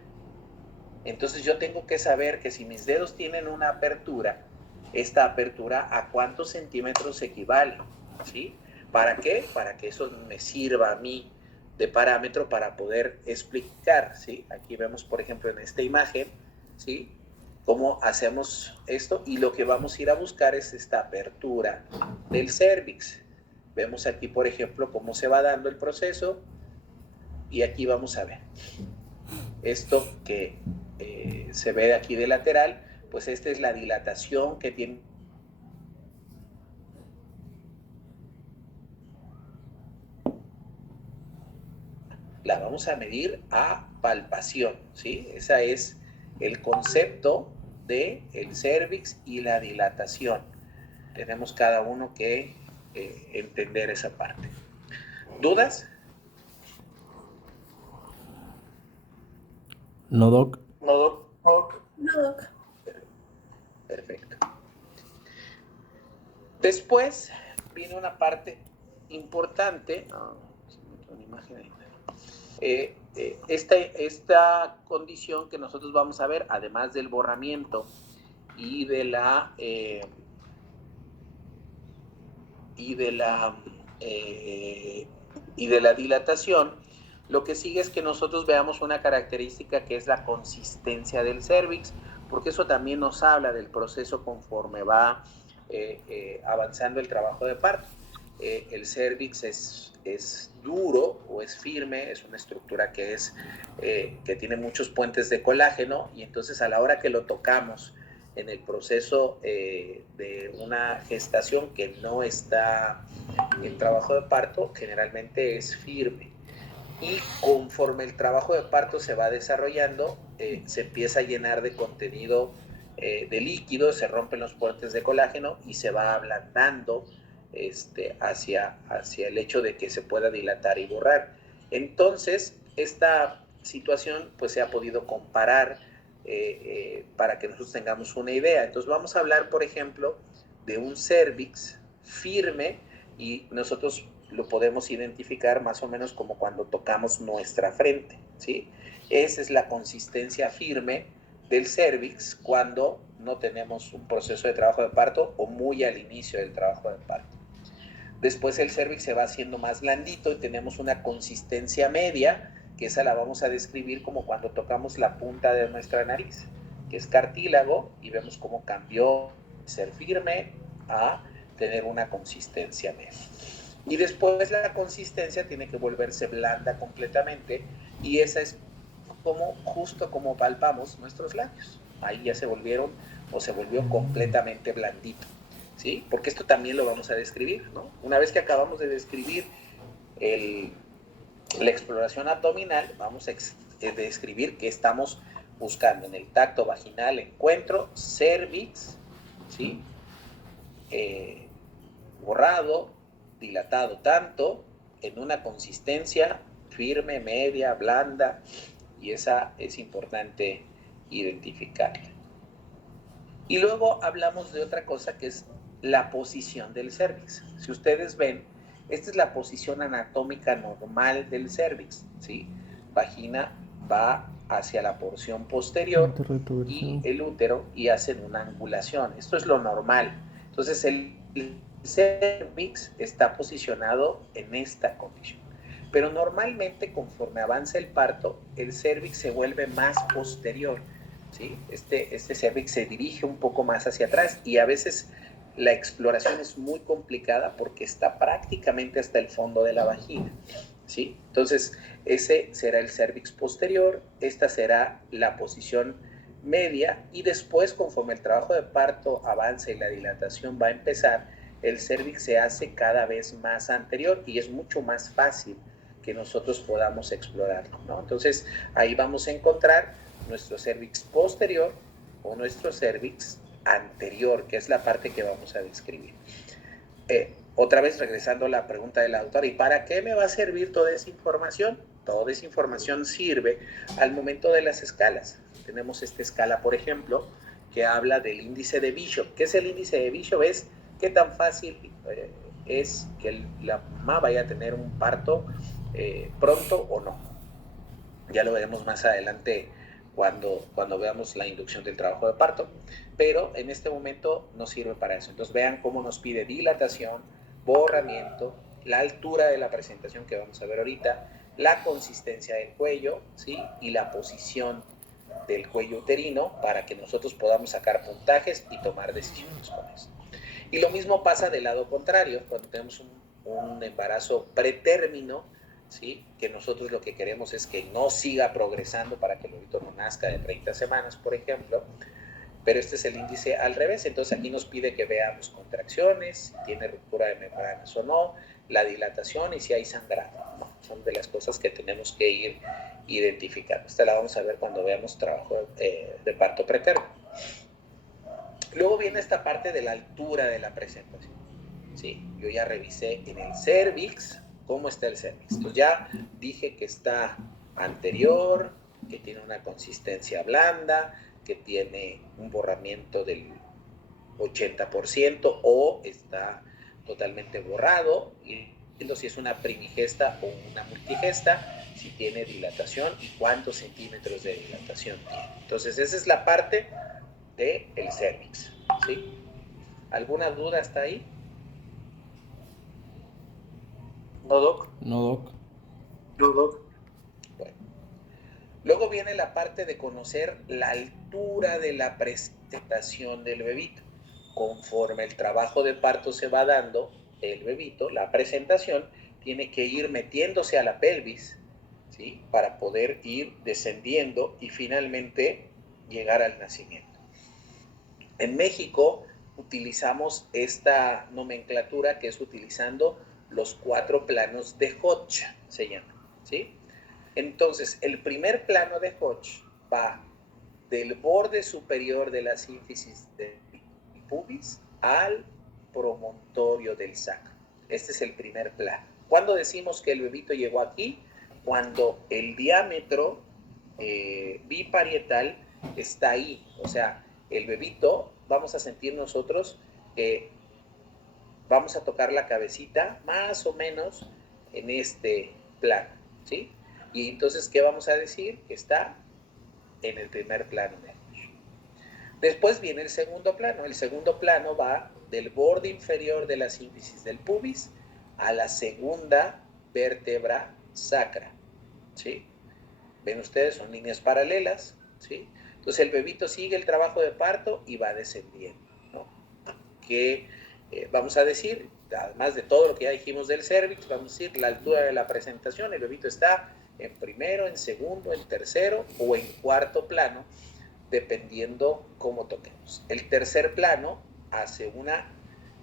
Entonces yo tengo que saber que si mis dedos tienen una apertura, esta apertura a cuántos centímetros equivale, ¿sí? ¿Para qué? Para que eso me sirva a mí de parámetro para poder explicar, ¿sí? Aquí vemos, por ejemplo, en esta imagen, ¿sí? Cómo hacemos esto y lo que vamos a ir a buscar es esta apertura del cervix. Vemos aquí, por ejemplo, cómo se va dando el proceso y aquí vamos a ver esto que se ve aquí de lateral, pues esta es la dilatación que tiene. La vamos a medir a palpación, ¿sí? Ese es el concepto del cervix y la dilatación. Tenemos cada uno que entender esa parte. ¿Dudas? No, Doc. No, doc. No, doc. Perfecto. Después viene una parte importante. Una imagen ahí. Esta condición que nosotros vamos a ver, además del borramiento y de la dilatación, lo que sigue es que nosotros veamos una característica que es la consistencia del cérvix, porque eso también nos habla del proceso conforme va avanzando el trabajo de parto. El cérvix es duro o es firme, es una estructura que tiene muchos puentes de colágeno, y entonces a la hora que lo tocamos en el proceso de una gestación que no está en trabajo de parto, generalmente es firme. Y conforme el trabajo de parto se va desarrollando, se empieza a llenar de contenido de líquido, se rompen los puentes de colágeno y se va ablandando hacia el hecho de que se pueda dilatar y borrar. Entonces, esta situación pues se ha podido comparar para que nosotros tengamos una idea. Entonces vamos a hablar, por ejemplo, de un cérvix firme, y nosotros lo podemos identificar más o menos como cuando tocamos nuestra frente, ¿sí? Esa es la consistencia firme del cérvix cuando no tenemos un proceso de trabajo de parto o muy al inicio del trabajo de parto. Después el cérvix se va haciendo más blandito y tenemos una consistencia media, que esa la vamos a describir como cuando tocamos la punta de nuestra nariz, que es cartílago, y vemos cómo cambió de ser firme a tener una consistencia media. Y después la consistencia tiene que volverse blanda completamente, y esa es justo como palpamos nuestros labios. Ahí ya se volvió completamente blandito, ¿sí? Porque esto también lo vamos a describir, ¿no? Una vez que acabamos de describir la exploración abdominal, vamos a describir qué estamos buscando. En el tacto vaginal encuentro cérvix, ¿sí? Borrado, dilatado tanto, en una consistencia firme, media, blanda, y esa es importante identificarla. Y luego hablamos de otra cosa, que es la posición del cérvix. Si ustedes ven, esta es la posición anatómica normal del cérvix, ¿sí? Vagina va hacia la porción posterior y el útero, y hacen una angulación. Esto es lo normal. Entonces el cérvix está posicionado en esta condición. Pero normalmente, conforme avanza el parto, el cérvix se vuelve más posterior, ¿sí? Este cérvix se dirige un poco más hacia atrás, y a veces la exploración es muy complicada porque está prácticamente hasta el fondo de la vagina, ¿sí? Entonces, ese será el cérvix posterior, esta será la posición media, y después, conforme el trabajo de parto avanza y la dilatación va a empezar, el cérvix se hace cada vez más anterior, y es mucho más fácil que nosotros podamos explorarlo, ¿no? Entonces, ahí vamos a encontrar nuestro cérvix posterior o nuestro cérvix anterior, que es la parte que vamos a describir. Otra vez regresando a la pregunta de la doctora, ¿y para qué me va a servir toda esa información? Toda esa información sirve al momento de las escalas. Tenemos esta escala, por ejemplo, que habla del índice de Bishop. ¿Qué es el índice de Bishop? Es qué tan fácil es que la mamá vaya a tener un parto pronto o no. Ya lo veremos más adelante cuando veamos la inducción del trabajo de parto, pero en este momento nos sirve para eso. Entonces vean cómo nos pide dilatación, borramiento, la altura de la presentación que vamos a ver ahorita, la consistencia del cuello, ¿sí? Y la posición del cuello uterino, para que nosotros podamos sacar puntajes y tomar decisiones con eso. Y lo mismo pasa del lado contrario, cuando tenemos un embarazo pretérmino, ¿sí? Que nosotros lo que queremos es que no siga progresando para que el bebito no nazca de 30 semanas, por ejemplo, pero este es el índice al revés. Entonces aquí nos pide que veamos contracciones, si tiene ruptura de membranas o no, la dilatación y si hay sangrado, ¿no? Son de las cosas que tenemos que ir identificando. Esta la vamos a ver cuando veamos trabajo de parto pretérmino. Luego viene esta parte de la altura de la presentación, ¿sí? Yo ya revisé en el cérvix cómo está el cérvix. Entonces ya dije que está anterior, que tiene una consistencia blanda, que tiene un borramiento del 80% o está totalmente borrado, y si es una primigesta o una multigesta, si tiene dilatación y cuántos centímetros de dilatación tiene. Entonces esa es la parte del cervix, ¿sí? ¿Alguna duda hasta ahí? No, Doc. No, Doc. No, Doc. Bueno. Luego viene la parte de conocer la altura de la presentación del bebito. Conforme el trabajo de parto se va dando, el bebito, la presentación, tiene que ir metiéndose a la pelvis, ¿sí? Para poder ir descendiendo y finalmente llegar al nacimiento. En México utilizamos esta nomenclatura que es utilizando los 4 planos de Hodge, se llama, ¿sí? Entonces, el primer plano de Hodge va del borde superior de la sínfisis del pubis al promontorio del sacro. Este es el primer plano. ¿Cuándo decimos que el bebito llegó aquí? Cuando el diámetro biparietal está ahí. O sea, el bebito, vamos a sentir nosotros que vamos a tocar la cabecita más o menos en este plano, ¿sí? Y entonces, ¿qué vamos a decir? Que está en el primer plano de Hodge. Después viene el segundo plano. El segundo plano va del borde inferior de la sínfisis del pubis a la segunda vértebra sacra, ¿sí? Ven ustedes, son líneas paralelas, ¿sí? Entonces el bebito sigue el trabajo de parto y va descendiendo, ¿no? Que vamos a decir, además de todo lo que ya dijimos del cervix, vamos a decir la altura de la presentación. El bebito está en primero, en segundo, en tercero o en cuarto plano, dependiendo cómo toquemos. El tercer plano hace una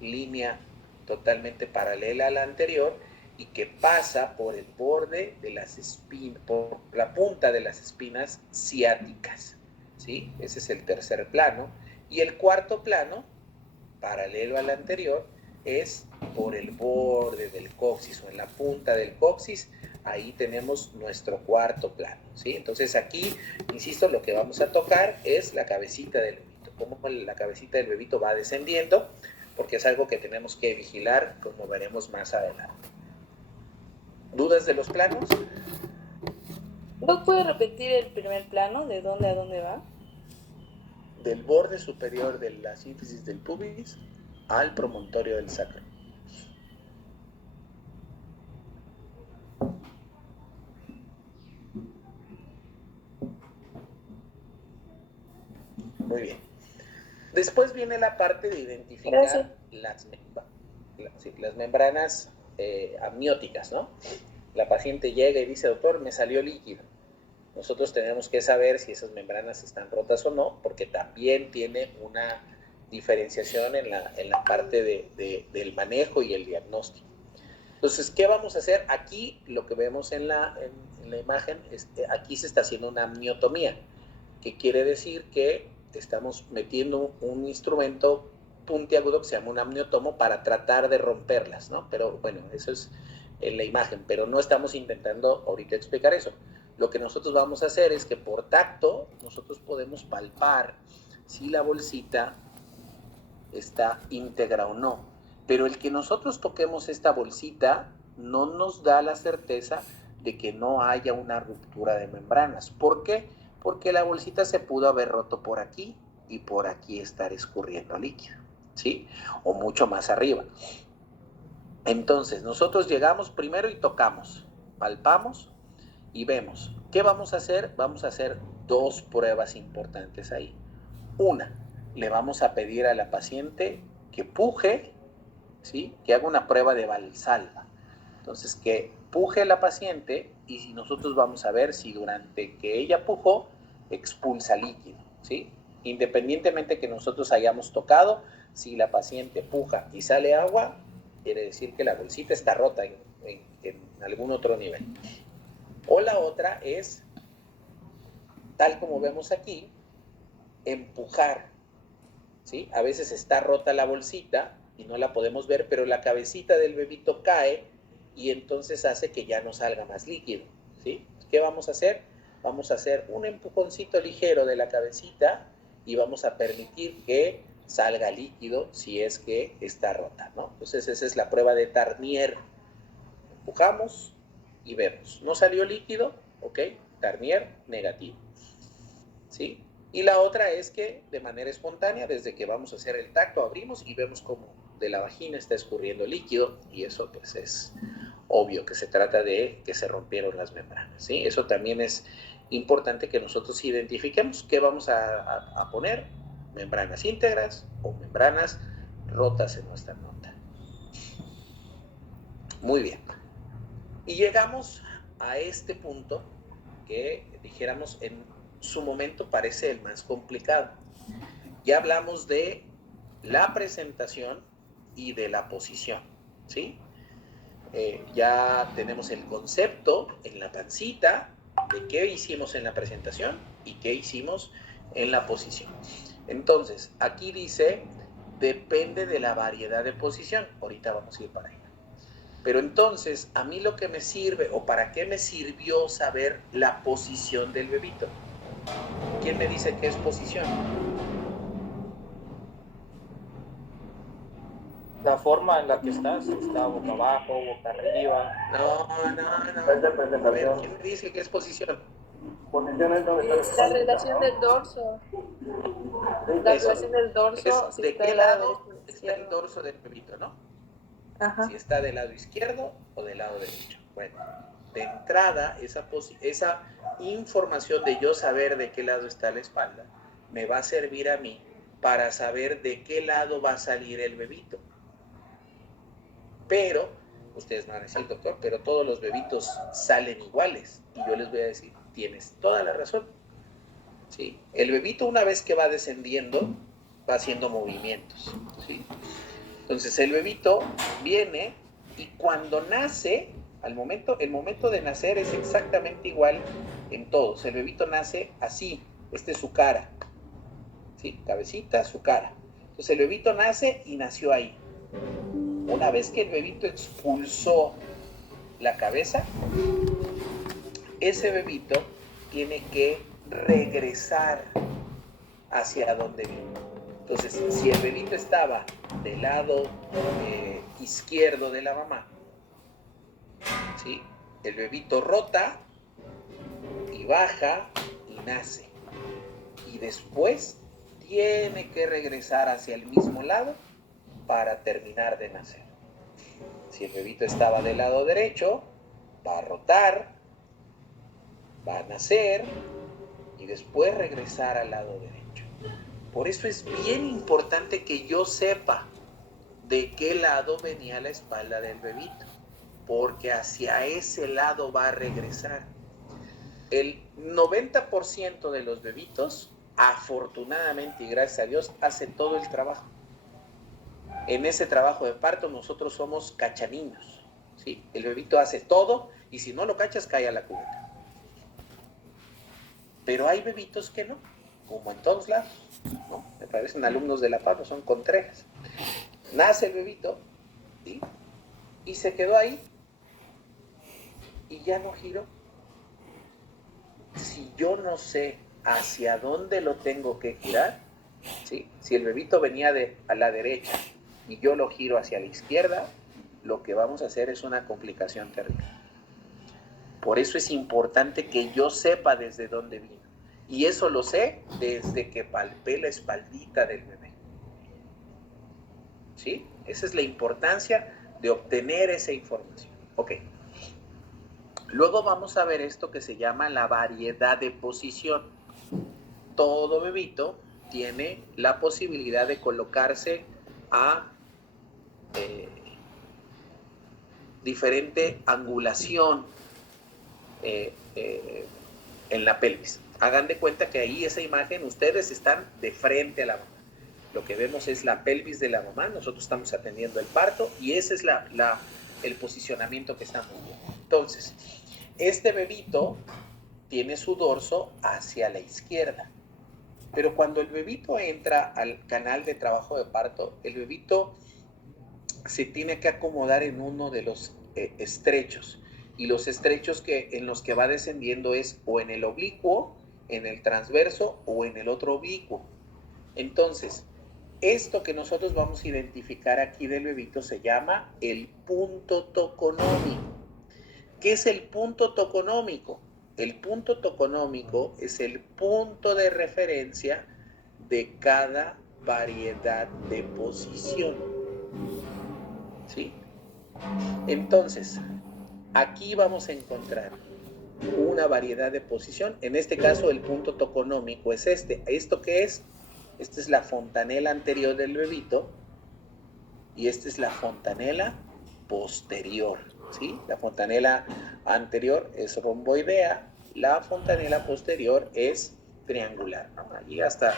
línea totalmente paralela a la anterior y que pasa por el borde de las espinas, por la punta de las espinas ciáticas, ¿sí? Ese es el tercer plano. Y el cuarto plano, paralelo al anterior, es por el borde del coxis o en la punta del coxis. Ahí tenemos nuestro cuarto plano, ¿sí? Entonces aquí, insisto, lo que vamos a tocar es la cabecita del bebito, cómo la cabecita del bebito va descendiendo, porque es algo que tenemos que vigilar, como veremos más adelante. ¿Dudas de los planos? ¿Doc puede repetir el primer plano? ¿De dónde a dónde va? Del borde superior de la sínfisis del pubis al promontorio del sacro. Muy bien. Después viene la parte de identificar las membranas amnióticas, ¿no? La paciente llega y dice, doctor, me salió líquido. Nosotros tenemos que saber si esas membranas están rotas o no, porque también tiene una diferenciación en la parte del manejo y el diagnóstico. Entonces, ¿qué vamos a hacer? Aquí lo que vemos en la imagen es que aquí se está haciendo una amniotomía, que quiere decir que estamos metiendo un instrumento puntiagudo que se llama un amniotomo para tratar de romperlas, ¿no? Pero bueno, eso es en la imagen, pero no estamos intentando ahorita explicar eso. Lo que nosotros vamos a hacer es que por tacto nosotros podemos palpar si la bolsita está íntegra o no. Pero el que nosotros toquemos esta bolsita no nos da la certeza de que no haya una ruptura de membranas. ¿Por qué? Porque la bolsita se pudo haber roto por aquí y por aquí estar escurriendo líquido, ¿sí? O mucho más arriba. Entonces, nosotros llegamos primero y tocamos, palpamos y vemos. ¿Qué vamos a hacer? Vamos a hacer 2 pruebas importantes ahí. Una, le vamos a pedir a la paciente que puje, ¿sí? Que haga una prueba de Valsalva. Entonces, que puje la paciente y si nosotros vamos a ver si durante que ella pujó, expulsa líquido, ¿sí? Independientemente que nosotros hayamos tocado, si la paciente puja y sale agua, quiere decir que la bolsita está rota en algún otro nivel. O la otra es, tal como vemos aquí, empujar, ¿sí? A veces está rota la bolsita y no la podemos ver, pero la cabecita del bebito cae y entonces hace que ya no salga más líquido, ¿sí? ¿Qué vamos a hacer? vamos a hacer un empujoncito ligero de la cabecita y vamos a permitir que salga líquido si es que está rota, ¿no? Entonces esa es la prueba de Tarnier. Empujamos y vemos. ¿No salió líquido? Ok, Tarnier negativo. ¿Sí? Y la otra es que de manera espontánea, desde que vamos a hacer el tacto, abrimos y vemos como de la vagina está escurriendo líquido, y eso pues es obvio que se trata de que se rompieron las membranas, ¿sí? Eso también es importante que nosotros identifiquemos qué vamos a poner, membranas íntegras o membranas rotas en nuestra nota. Muy bien. Y llegamos a este punto que dijéramos en su momento parece el más complicado. Ya hablamos de la presentación y de la posición, ¿sí? Ya tenemos el concepto en la pancita de qué hicimos en la presentación y qué hicimos en la posición. Entonces, aquí dice, depende de la variedad de posición. Ahorita vamos a ir para ahí. Pero entonces, a mí lo que me sirve, o para qué me sirvió saber la posición del bebito. ¿Quién me dice qué es posición? La forma en la que está boca abajo, boca arriba. No. A ver, ¿quién me dice qué es posición? Posición es donde está La relación del dorso. La Eso. relación del dorso. Es si de está qué del lado lado derecho o está el izquierdo. dorso del bebito, ¿no? Ajá. Si está del lado izquierdo o del lado derecho. Bueno, de entrada, esa información de yo saber de qué lado está la espalda me va a servir a mí para saber de qué lado va a salir el bebito. Pero, ustedes me van a decir, doctor, pero todos los bebitos salen iguales. Y yo les voy a decir, tienes toda la razón. ¿Sí? El bebito, una vez que va descendiendo, va haciendo movimientos. ¿Sí? Entonces el bebito viene y cuando nace, el momento de nacer es exactamente igual en todos. El bebito nace así, esta es su cara, ¿sí? Cabecita, su cara. Entonces el bebito nace y nació ahí. Una vez que el bebito expulsó la cabeza, ese bebito tiene que regresar hacia donde vino. Entonces, si el bebito estaba del lado izquierdo de la mamá, ¿sí? El bebito rota y baja y nace. Y después tiene que regresar hacia el mismo lado para terminar de nacer. Si el bebito estaba del lado derecho, va a rotar, va a nacer y después regresar al lado derecho. Por eso es bien importante que yo sepa de qué lado venía la espalda del bebito, porque hacia ese lado va a regresar. El 90% de los bebitos, afortunadamente y gracias a Dios, hace todo el trabajo. En ese trabajo de parto nosotros somos cachaniños, ¿sí? El bebito hace todo y si no lo cachas cae a la cubeta. Pero hay bebitos que no, como en todos lados, ¿no? Me parecen alumnos de la PAP, son contreras. Nace el bebito, ¿sí? Y se quedó ahí y ya no giró. Si yo no sé hacia dónde lo tengo que girar, ¿sí? Si el bebito venía a la derecha y yo lo giro hacia la izquierda, lo que vamos a hacer es una complicación terrible. Por eso es importante que yo sepa desde dónde vino. Y eso lo sé desde que palpé la espaldita del bebé. ¿Sí? Esa es la importancia de obtener esa información. Ok. Luego vamos a ver esto que se llama la variedad de posición. Todo bebito tiene la posibilidad de colocarse a diferente angulación en la pelvis. Hagan de cuenta que ahí esa imagen, ustedes están de frente a la mamá. Lo que vemos es la pelvis de la mamá, nosotros estamos atendiendo el parto y ese es el posicionamiento que estamos viendo. Entonces, este bebito tiene su dorso hacia la izquierda, pero cuando el bebito entra al canal de trabajo de parto, el bebito se tiene que acomodar en uno de los estrechos y los estrechos en los que va descendiendo es o en el oblicuo, en el transverso o en el otro oblicuo. Entonces, esto que nosotros vamos a identificar aquí del bebito se llama el punto toconómico. ¿Qué es el punto toconómico? El punto toconómico es el punto de referencia de cada variedad de posición. ¿Sí? Entonces, aquí vamos a encontrar una variedad de posición. En este caso, el punto toconómico es este. ¿Esto qué es? Esta es la fontanela anterior del bebito y esta es la fontanela posterior. ¿Sí? La fontanela anterior es romboidea, la fontanela posterior es triangular, ¿no? Allí hasta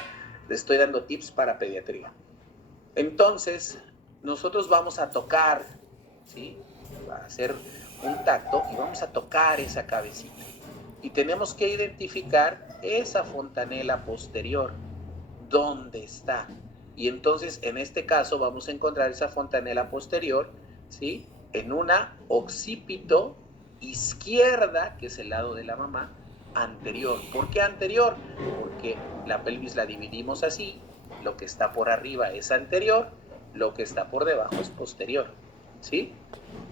le estoy dando tips para pediatría. Entonces, nosotros vamos a tocar, ¿sí? Va a hacer un tacto y vamos a tocar esa cabecita. Y tenemos que identificar esa fontanela posterior, dónde está. Y entonces, en este caso, vamos a encontrar esa fontanela posterior, ¿sí? En una occipito izquierda, que es el lado de la mamá, anterior. ¿Por qué anterior? Porque la pelvis la dividimos así, lo que está por arriba es anterior, lo que está por debajo es posterior, ¿sí?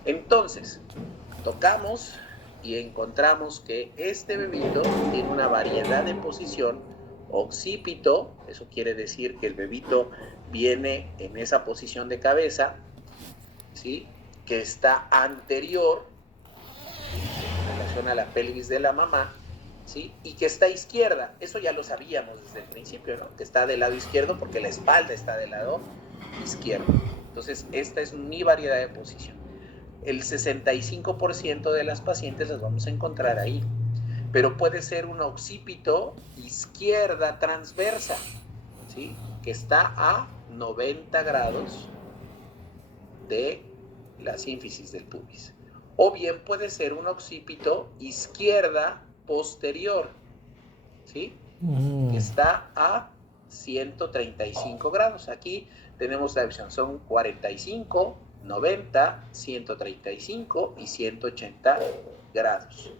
Entonces, tocamos y encontramos que este bebito tiene una variedad de posición occipito, eso quiere decir que el bebito viene en esa posición de cabeza, ¿sí? Que está anterior en relación a la pelvis de la mamá, ¿sí? Y que está izquierda. Eso ya lo sabíamos desde el principio, ¿no? Que está del lado izquierdo porque la espalda está del lado izquierdo. Entonces, esta es mi variedad de posición. El 65% de las pacientes las vamos a encontrar ahí. Pero puede ser un occipito izquierda transversa, ¿sí? Que está a 90 grados de la sínfisis del pubis. O bien puede ser un occipito izquierda posterior, ¿sí? Que está a 135 grados. Aquí tenemos la opción, son 45, 90, 135 y 180 grados.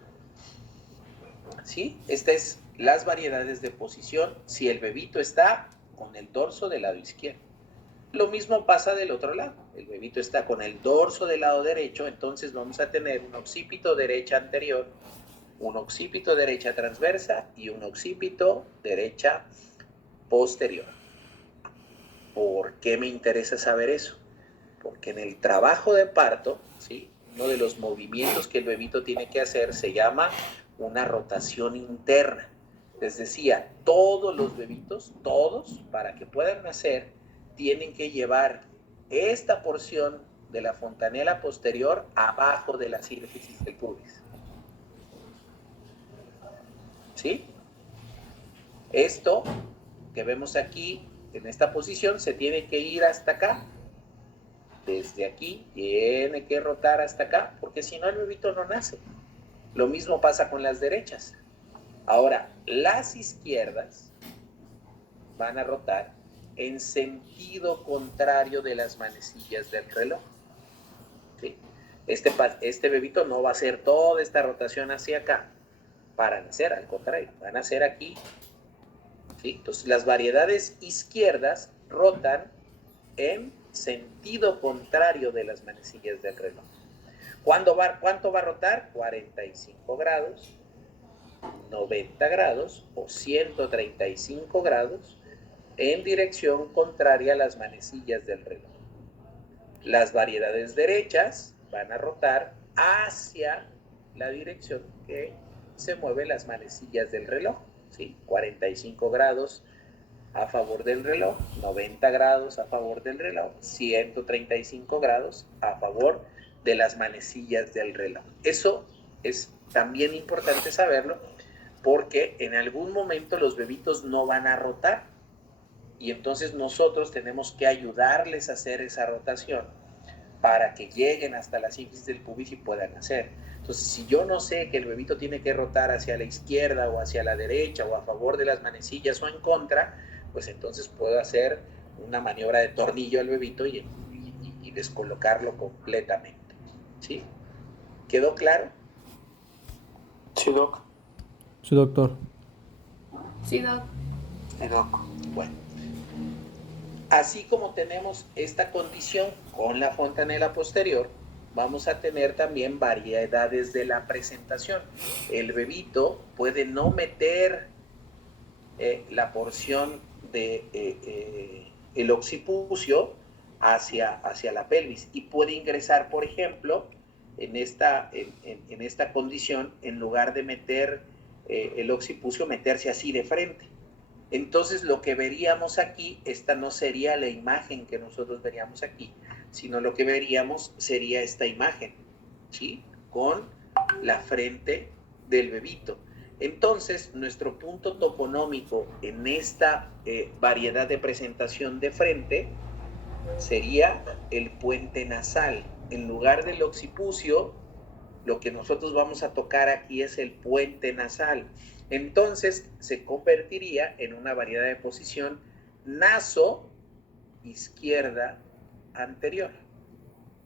¿Sí? Estas es las variedades de posición si el bebito está con el dorso del lado izquierdo. Lo mismo pasa del otro lado. El bebito está con el dorso del lado derecho, entonces vamos a tener un occipito derecha anterior, un occipito derecha transversa y un occipito derecha posterior. ¿Por qué me interesa saber eso? Porque en el trabajo de parto, ¿sí? Uno de los movimientos que el bebito tiene que hacer se llama una rotación interna. Les decía, todos los bebitos, todos, para que puedan nacer, tienen que llevar esta porción de la fontanela posterior abajo de la sínfisis del pubis. ¿Sí? Esto que vemos aquí, en esta posición, se tiene que ir hasta acá. Desde aquí tiene que rotar hasta acá, porque si no el bebito no nace. Lo mismo pasa con las derechas. Ahora, las izquierdas van a rotar en sentido contrario de las manecillas del reloj. ¿Sí? Este bebito no va a hacer toda esta rotación hacia acá para nacer, al contrario, va a nacer aquí. ¿Sí? Entonces, las variedades izquierdas rotan en sentido contrario de las manecillas del reloj. ¿Cuánto va a rotar? 45 grados, 90 grados o 135 grados en dirección contraria a las manecillas del reloj. Las variedades derechas van a rotar hacia la dirección que se mueven las manecillas del reloj, ¿sí? 45 grados a favor del reloj, 90 grados a favor del reloj, 135 grados a favor de las manecillas del reloj. Eso es también importante saberlo porque en algún momento los bebitos no van a rotar y entonces nosotros tenemos que ayudarles a hacer esa rotación para que lleguen hasta la sínfisis del pubis y puedan nacer. Entonces, si yo no sé que el bebito tiene que rotar hacia la izquierda o hacia la derecha o a favor de las manecillas o en contra, pues entonces puedo hacer una maniobra de tornillo al bebito y descolocarlo completamente. ¿Sí? ¿Quedó claro? Sí, doc. Sí, doctor. Sí, doc. Sí, doc. Bueno, así como tenemos esta condición con la fontanela posterior, vamos a tener también variedades de la presentación. El bebito puede no meter la porción de el occipucio hacia la pelvis y puede ingresar, por ejemplo, en esta condición, en lugar de meter el occipucio, meterse así de frente. Entonces lo que veríamos aquí, esta no sería la imagen que nosotros veríamos aquí, sino lo que veríamos sería esta imagen, ¿sí? Con la frente del bebito. Entonces, nuestro punto toponómico en esta variedad de presentación de frente sería el puente nasal. En lugar del occipucio, lo que nosotros vamos a tocar aquí es el puente nasal. Entonces, se convertiría en una variedad de posición naso izquierda anterior.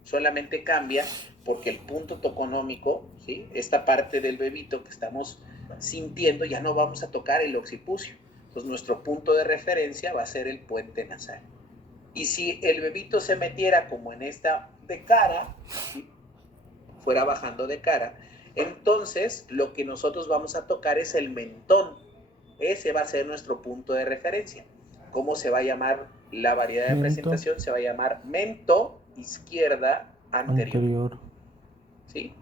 Solamente cambia porque el punto toconómico, ¿sí? Esta parte del bebito que estamos sintiendo, ya no vamos a tocar el occipucio. Entonces nuestro punto de referencia va a ser el puente nasal. Y si el bebito se metiera como en esta de cara, ¿sí? Fuera bajando de cara, entonces lo que nosotros vamos a tocar es el mentón. Ese va a ser nuestro punto de referencia. ¿Cómo se va a llamar la variedad de presentación? Se va a llamar mento izquierda anterior. ¿Sí?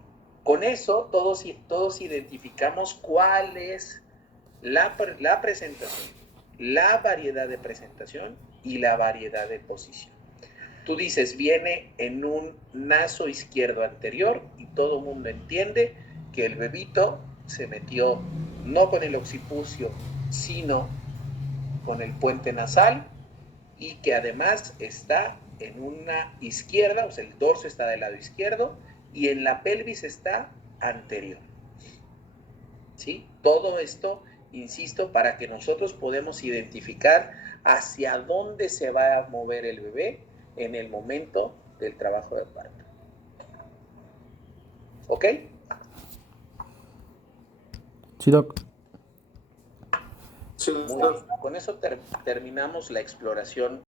Con eso todos identificamos cuál es la presentación, la variedad de presentación y la variedad de posición. Tú dices, viene en un naso izquierdo anterior y todo el mundo entiende que el bebito se metió no con el occipucio, sino con el puente nasal y que además está en una izquierda, o sea, el dorso está del lado izquierdo y en la pelvis está anterior. ¿Sí? Todo esto, insisto, para que nosotros podamos identificar hacia dónde se va a mover el bebé en el momento del trabajo de parto. ¿Ok? Sí, doc. Sí, Muy doc. bien. Con eso terminamos la exploración